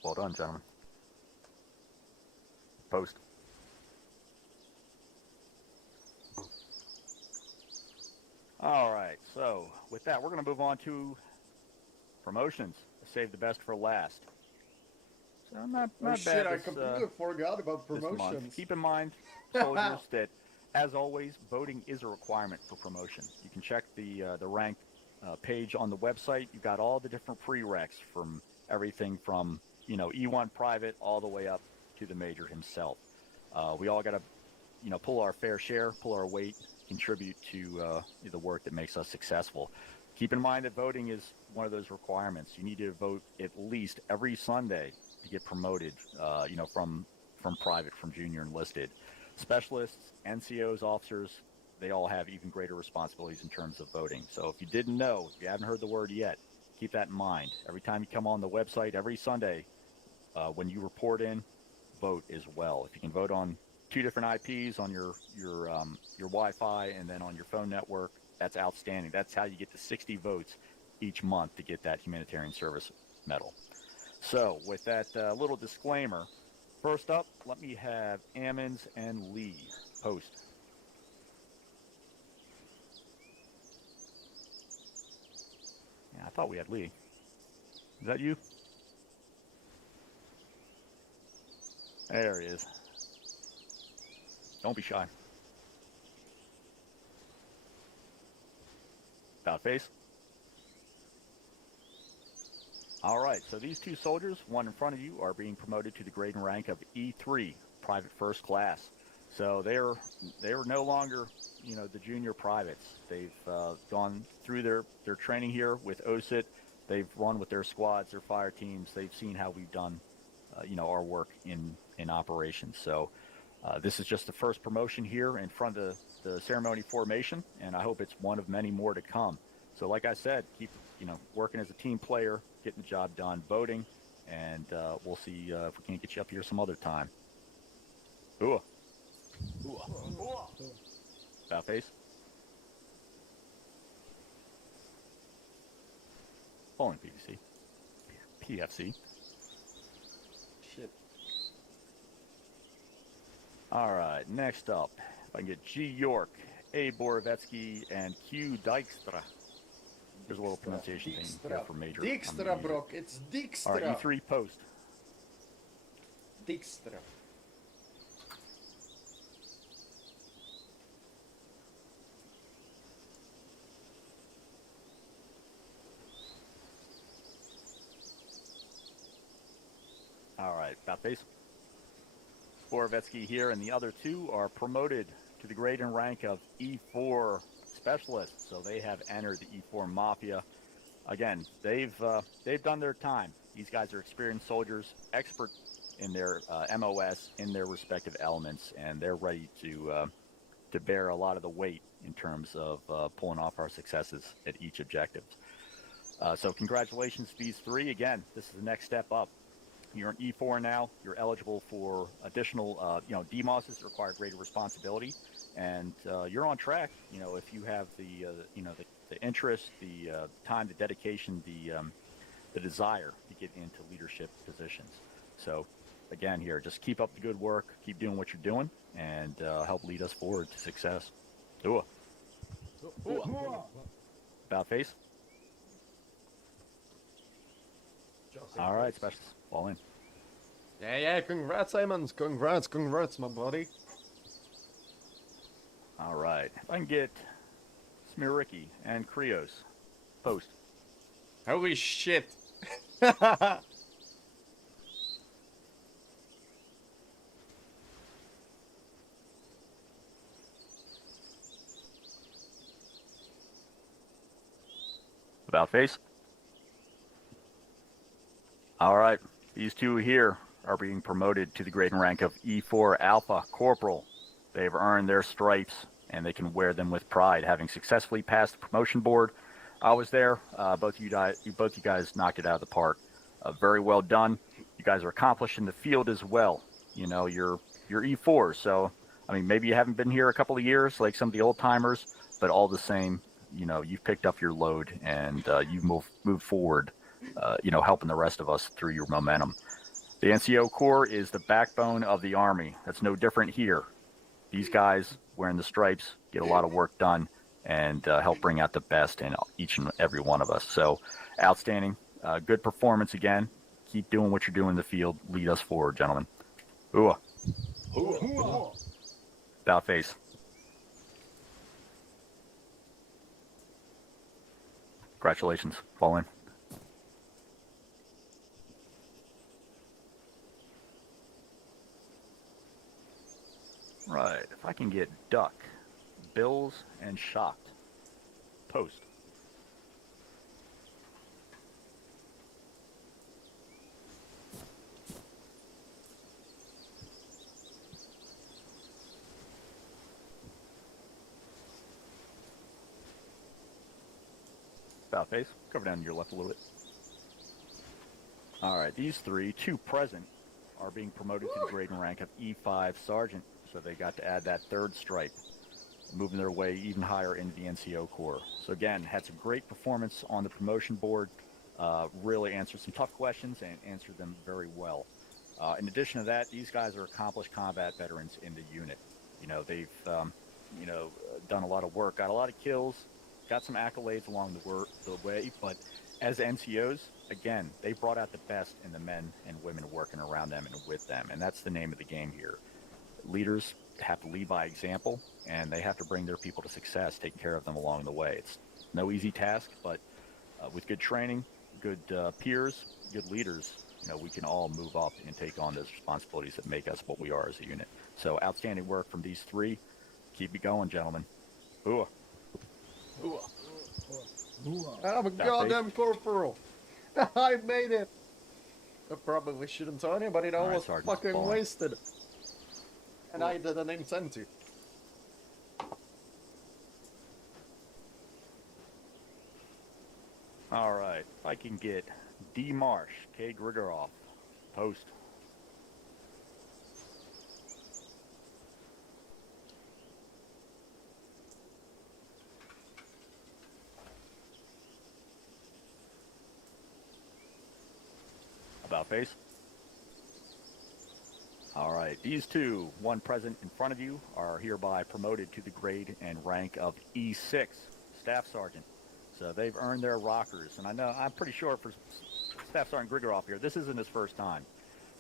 Well done, gentlemen. Post. All right, so with that, we're going to move on to promotions. Save the best for last. So not bad. Shit, I completely forgot about promotions. Keep in mind, soldiers, that as always, voting is a requirement for promotion. You can check the rank page on the website. You've got all the different prereqs from everything from E1 private all the way up to the major himself. We all got to pull our fair share, pull our weight, contribute to the work that makes us successful. Keep in mind that voting is one of those requirements. You need to vote at least every Sunday to get promoted, from private, from junior enlisted. Specialists, NCOs, officers, they all have even greater responsibilities in terms of voting. So if you didn't know, if you haven't heard the word yet, keep that in mind. Every time you come on the website, every Sunday, when you report in, vote as well. If you can vote on 2 different IPs on your Wi-Fi and then on your phone network, that's outstanding. That's how you get to 60 votes each month to get that humanitarian service medal. So with that little disclaimer, first up, let me have Ammons and Lee post. Yeah, I thought we had Lee. Is that you? There he is. Don't be shy. About face. All right, so these 2 soldiers, one in front of you, are being promoted to the grade and rank of E3, Private First Class. So they are no longer, the junior privates. They've gone through their training here with OSIT. They've run with their squads, their fire teams. They've seen how we've done, our work in operations. So this is just the first promotion here in front of the ceremony formation, and I hope it's one of many more to come. So like I said, keep working as a team player, getting the job done, voting, and we'll see if we can't get you up here some other time. Ooh. About face. Falling PVC. PFC. Shit. All right, next up, if I can get G. York, A. Borovetsky, and Q. Dykstra. There's a little pronunciation thing here for major. Dijkstra, Brock. It's Dijkstra. All right, E3 post. Dijkstra. right, about face. Borovetsky here, and the other two are promoted to the grade and rank of E4 specialists. So they have entered the E4 Mafia. Again, they've done their time. These guys are experienced soldiers, expert in their MOS in their respective elements, and they're ready to bear a lot of the weight in terms of pulling off our successes at each objective. So congratulations to these three. Again, this is the next step up. You're an E4 now. You're eligible for additional, DMOSs require greater responsibility, and you're on track. If you have the interest, the time, the dedication, the desire to get into leadership positions. So, again, here, just keep up the good work, keep doing what you're doing, and help lead us forward to success. Ooh. About face. All right, specialists, fall in. Yeah, congrats, Simons. Congrats, my buddy. All right, if I can get Smiřický and Krios, post. Holy shit. About face. All right, these two here are being promoted to the grade and rank of E4 Alpha Corporal. They've earned their stripes, and they can wear them with pride, having successfully passed the promotion board. I was there. Both you guys knocked it out of the park. Very well done. You guys are accomplished in the field as well. You're E4, so I mean, maybe you haven't been here a couple of years like some of the old timers, but all the same, you've picked up your load and you've moved forward. Helping the rest of us through your momentum. The NCO Corps is the backbone of the Army. That's no different here. These guys wearing the stripes get a lot of work done and help bring out the best in each and every one of us. So, outstanding. Good performance again. Keep doing what you're doing in the field. Lead us forward, gentlemen. Ooh. About face. Congratulations. Fall in. Right, if I can get Duck, Bills, and Shocked. Post. About face. Cover down to your left a little bit. All right, these three, two present, are being promoted to the grade and rank of E5 Sergeant. So they got to add that third stripe, moving their way even higher into the NCO Corps. So again, had some great performance on the promotion board, really answered some tough questions and answered them very well. In addition to that, these guys are accomplished combat veterans in the unit. They've done a lot of work, got a lot of kills, got some accolades along the way, but as NCOs, again, they brought out the best in the men and women working around them and with them, and that's the name of the game here. Leaders have to lead by example, and they have to bring their people to success, taking care of them along the way. It's no easy task, but with good training, good peers, good leaders, we can all move up and take on those responsibilities that make us what we are as a unit. So outstanding work from these three. Keep it going, gentlemen. Ooh. Ooh. I'm a goddamn corporal. I made it. I probably shouldn't tell anybody that I was fucking wasted. And I didn't intend to. All right, if I can get D. Marsh, K. Grigoroff, post. About face. All right, these two, one present in front of you, are hereby promoted to the grade and rank of E6, Staff Sergeant. So they've earned their rockers, and I'm pretty sure for Staff Sergeant Grigoroff here, this isn't his first time.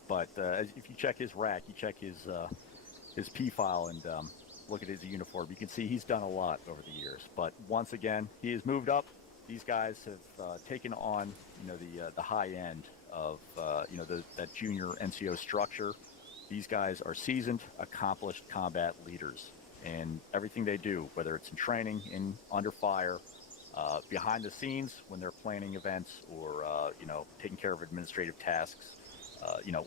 But if you check his rack, you check his P file, and look at his uniform, you can see he's done a lot over the years. But once again, he has moved up these guys have taken on, the high end of, that junior NCO structure. These guys are seasoned, accomplished combat leaders, and everything they do, whether it's in training, under fire, behind the scenes when they're planning events, or taking care of administrative tasks,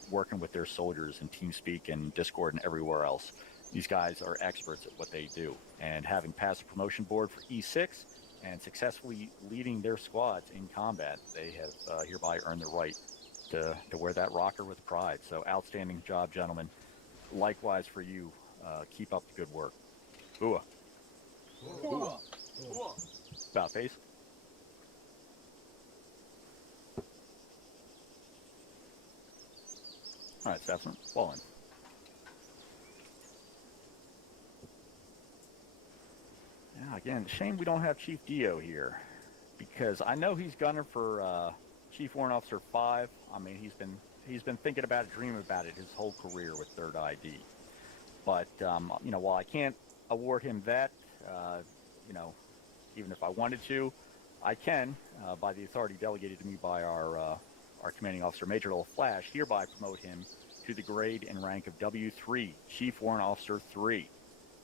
working with their soldiers in TeamSpeak and Discord and everywhere else. These guys are experts at what they do, and having passed the promotion board for E6 and successfully leading their squads in combat, they have hereby earned the right to wear that rocker with pride. So outstanding job, gentlemen. Likewise for you. Keep up the good work. Ooh. Ooh. About face. All right, Stepson, fall in. Yeah, again, shame we don't have Chief Dio here, because I know he's gunning for Chief Warrant Officer 5. I mean, he's been thinking about it, dreaming about it his whole career with Third ID. But while I can't award him that, even if I wanted to, I can, by the authority delegated to me by our commanding officer, Major Little Flash, hereby promote him to the grade and rank of W3, Chief Warrant Officer 3.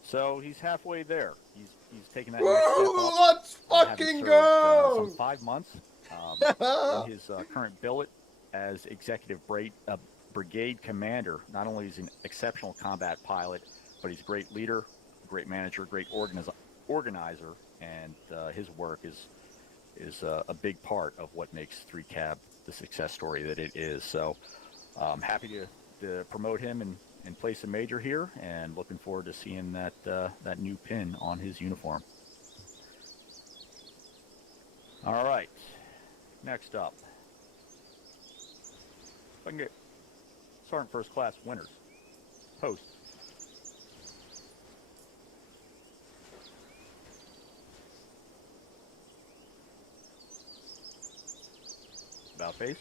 So he's halfway there. He's taking that next step up. Let's fucking served, go! Some 5 months in his current billet as Executive Brigade Commander. Not only is he an exceptional combat pilot, but he's a great leader, great manager, great organizer, and his work is a big part of what makes 3 Cab the success story that it is. So I'm happy to promote him and place a major here, and looking forward to seeing that new pin on his uniform. All right, next up, if I can get Sergeant First Class winners. Post. About face.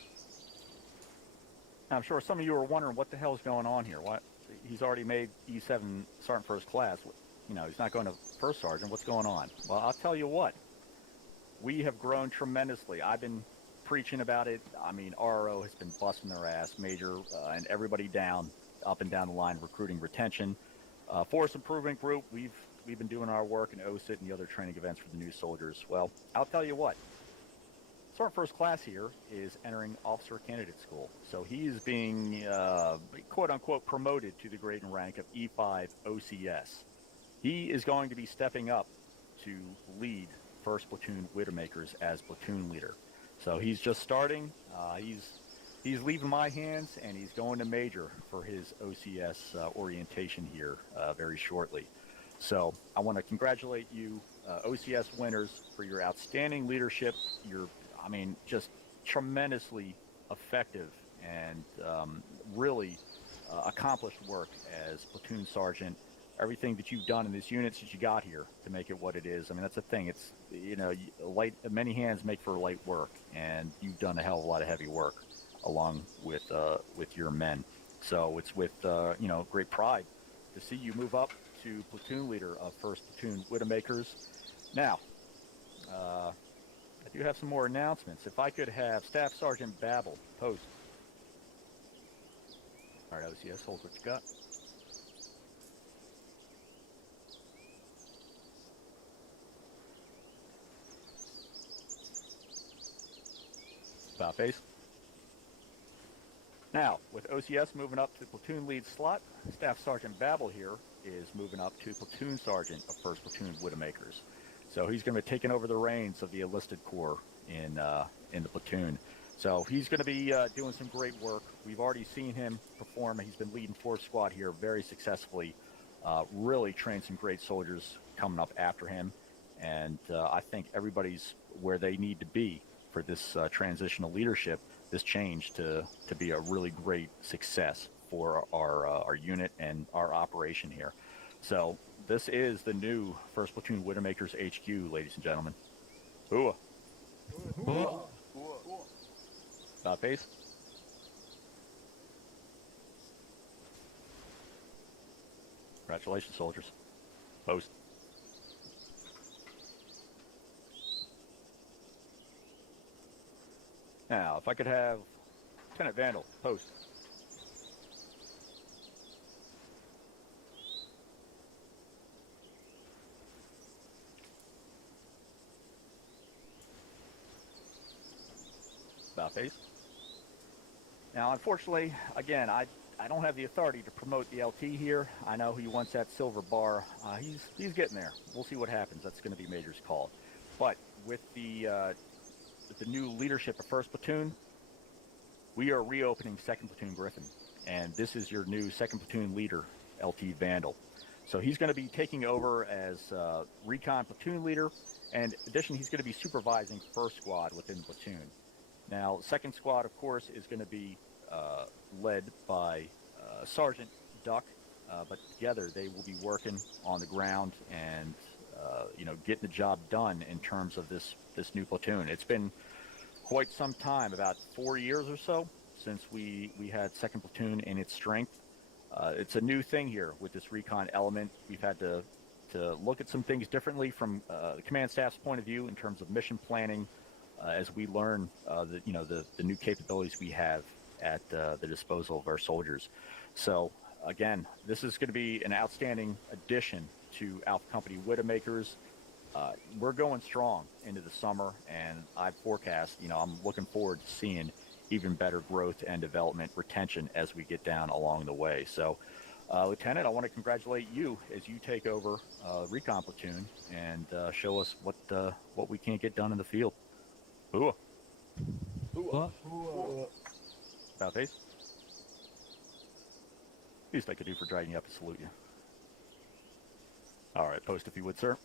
Now, I'm sure some of you are wondering what the hell is going on here. What? He's already made E7 Sergeant First Class. He's not going to First Sergeant. What's going on? Well, I'll tell you what. We have grown tremendously. I've been preaching about it. I mean, RO has been busting their ass, Major, and everybody up and down the line, recruiting, retention. Force Improvement Group, we've been doing our work in OSIT and the other training events for the new soldiers. Well, I'll tell you what. Sergeant First Class here is entering Officer Candidate School. So he is being, quote-unquote, promoted to the grade and rank of E5 OCS. He is going to be stepping up to lead 1st Platoon Widowmakers as platoon leader. So he's just starting. He's leaving my hands, and he's going to Major for his OCS orientation here very shortly. So I want to congratulate you, OCS winners, for your outstanding leadership. Just tremendously effective and really accomplished work as platoon sergeant. Everything that you've done in this unit since you got here to make it what it is. I mean, that's the thing. It's, many hands make for light work, and you've done a hell of a lot of heavy work along with your men. So it's with, great pride to see you move up to platoon leader of 1st Platoon Widowmakers. Now, I do have some more announcements. If I could have Staff Sergeant Babel post. All right, OCS, hold what you got. About face. Now, with OCS moving up to platoon lead slot, Staff Sergeant Babel here is moving up to platoon sergeant of 1st Platoon Widowmakers. So he's going to be taking over the reins of the enlisted corps in the platoon. So he's going to be doing some great work. We've already seen him perform. He's been leading 4th Squad here very successfully. Really trained some great soldiers coming up after him. And I think everybody's where they need to be for this transitional leadership, this change to be a really great success for our unit and our operation here. So this is the new 1st Platoon Widowmakers HQ, ladies and gentlemen. Ooh. Ooh. About face. Congratulations, soldiers. Post. Now, if I could have Lieutenant Vandal post. About face. Now, unfortunately, again, I don't have the authority to promote the LT here. I know he wants that silver bar. He's getting there. We'll see what happens. That's going to be Major's call. But with the new leadership of 1st Platoon, we are reopening 2nd Platoon Griffin, and this is your new 2nd Platoon leader, LT Vandal. So he's going to be taking over as Recon Platoon leader, and in addition, he's going to be supervising 1st Squad within the platoon. Now, 2nd Squad, of course, is going to be led by Sergeant Duck, but together they will be working on the ground and getting the job done in terms of this new platoon. It's been quite some time, about 4 years or so, since we had 2nd Platoon in its strength. It's a new thing here with this recon element. We've had to look at some things differently from the command staff's point of view in terms of mission planning, as we learn the new capabilities we have at the disposal of our soldiers. So again, this is going to be an outstanding addition to Alpha Company Widowmakers. We're going strong into the summer, and I forecast, I'm looking forward to seeing even better growth and development retention as we get down along the way. So, Lieutenant, I want to congratulate you as you take over Recon Platoon and show us what we can't get done in the field. Ooh. About face. Least I could do for dragging you up to salute you. All right, post if you would, sir.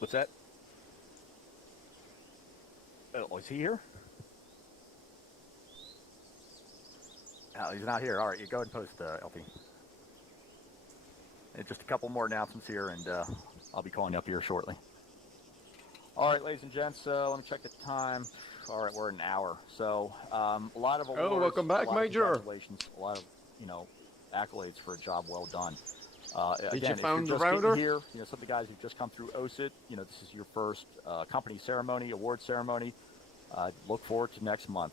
What's that? Oh, is he here? Oh, he's not here. All right, you go ahead and post, LP. Just a couple more announcements here, and I'll be calling you up here shortly. All right, ladies and gents, let me check the time. All right, we're at an hour. So, a lot of awards. Oh, welcome back, Major. Congratulations. A lot of, accolades for a job well done. Did again, you found if the you're just router? getting here, some of the guys who've just come through OSIT, this is your first company ceremony, award ceremony. Look forward to next month.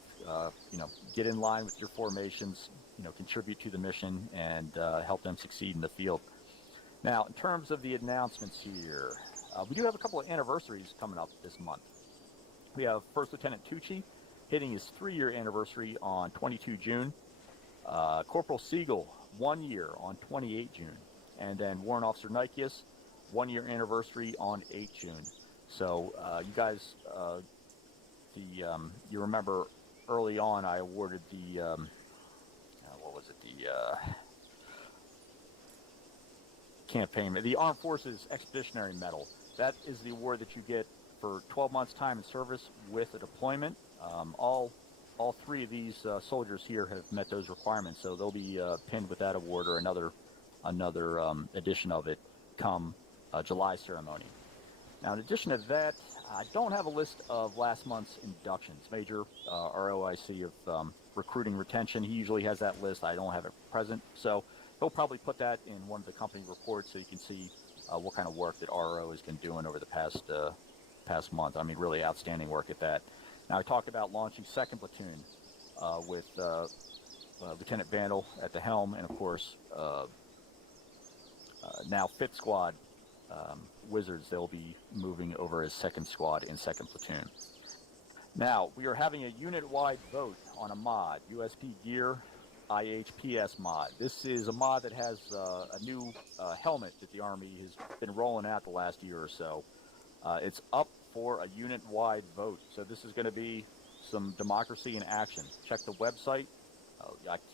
Get in line with your formations, contribute to the mission, and help them succeed in the field. Now, in terms of the announcements here, we do have a couple of anniversaries coming up this month. We have First Lieutenant Tucci hitting his 3-year anniversary on 22 June. Corporal Siegel, 1 year on 28 June. And then Warrant Officer Nikias, 1-year anniversary on 8 June. So you guys, you remember early on I awarded the, campaign, the Armed Forces Expeditionary Medal. That is the award that you get for 12 months time in service with a deployment. All 3 of these soldiers here have met those requirements, so they'll be pinned with that award or another edition of it come July ceremony. Now, in addition to that, I don't have a list of last month's inductions. Major, our OIC of recruiting retention, he usually has that list. I don't have it present, so he'll probably put that in one of the company reports so you can see what kind of work that RO has been doing over the past month. I mean, really outstanding work at that. Now, I talked about launching 2nd Platoon with Lieutenant Vandal at the helm, and of course, now 5th Squad Wizards, they'll be moving over as 2nd Squad in 2nd Platoon. Now, we are having a unit-wide vote on a mod, USP Gear IHPS mod. This is a mod that has a new helmet that the Army has been rolling out the last year or so. It's up for a unit-wide vote. So this is going to be some democracy in action. Check the website.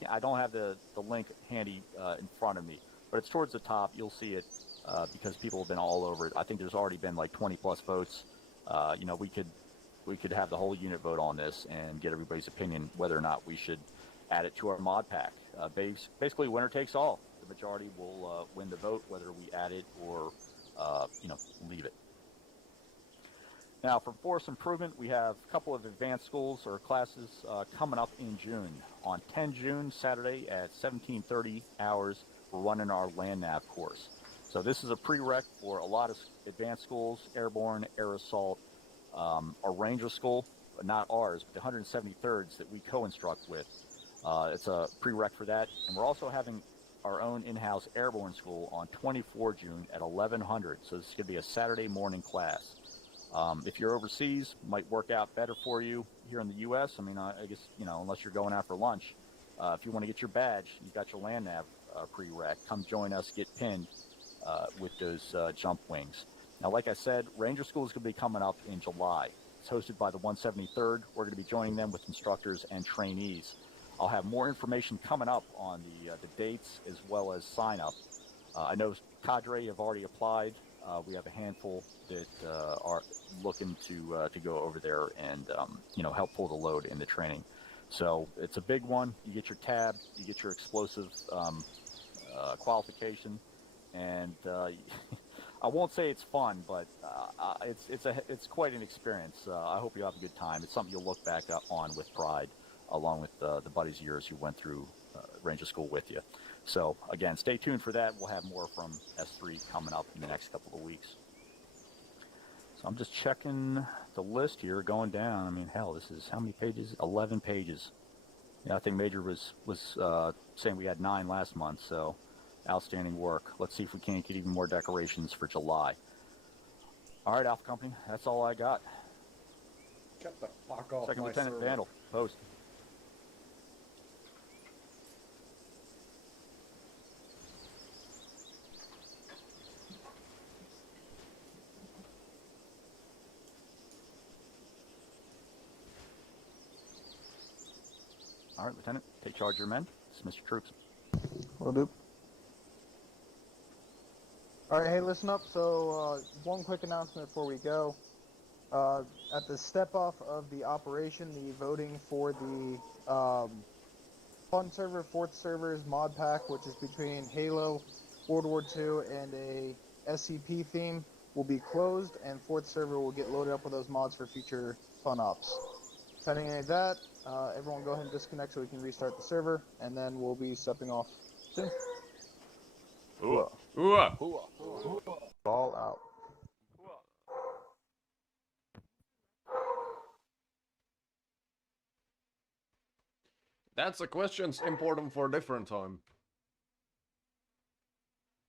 I don't have the link handy in front of me, but it's towards the top. You'll see it because people have been all over it. I think there's already been like 20+ votes. We could have the whole unit vote on this and get everybody's opinion whether or not we should add it to our mod pack. Basically, winner takes all. The majority will win the vote, whether we add it or leave it. Now, for force improvement, we have a couple of advanced schools or classes coming up in June. On 10 June, Saturday at 17:30 hours, we're running our land nav course. So this is a prereq for a lot of advanced schools, airborne, air assault, our Ranger school, but not ours, but the 173rds that we co-instruct with. It's a prereq for that. And we're also having our own in-house airborne school on 24 June at 1100. So this is going to be a Saturday morning class. If you're overseas, might work out better for you here in the U.S. I mean, I guess, you know, unless you're going out for lunch. If you want to get your badge, you've got your land nav prereq. Come join us, get pinned with those jump wings. Now, like I said, Ranger School is going to be coming up in July. It's hosted by the 173rd. We're going to be joining them with instructors and trainees. I'll have more information coming up on the dates as well as sign up. I know Cadre have already applied. We have a handful that are looking to go over there and you know, help pull the load in the training. So it's a big one. You get your tab, you get your explosive qualification, and I won't say it's fun, but it's quite an experience. I hope you have a good time. It's something you'll look back on with pride, along with the buddies of yours who went through Ranger School with you. So again, stay tuned for that. We'll have more from S3 coming up in the next couple of weeks. So I'm just checking the list here, going down. I mean, hell, this is how many pages? 11 pages. Yeah, I think Major was saying we had 9 last month, so outstanding work. Let's see if we can't get even more decorations for July. All right, Alpha Company, that's all I got. Get the fuck off Second my Lieutenant server. Vandal, post. All right, Lieutenant, take charge of your men. Dismiss your troops. Will do. Alright, hey, listen up. So, one quick announcement before we go. At the step-off of the operation, the voting for the Fun Server, 4th Server's mod pack, which is between Halo, World War II, and a SCP theme, will be closed, and 4th Server will get loaded up with those mods for future fun ops. Pending any of that, everyone go ahead and disconnect so we can restart the server, and then we'll be stepping off soon. Ooh. Ball out. That's a question's important for a different time.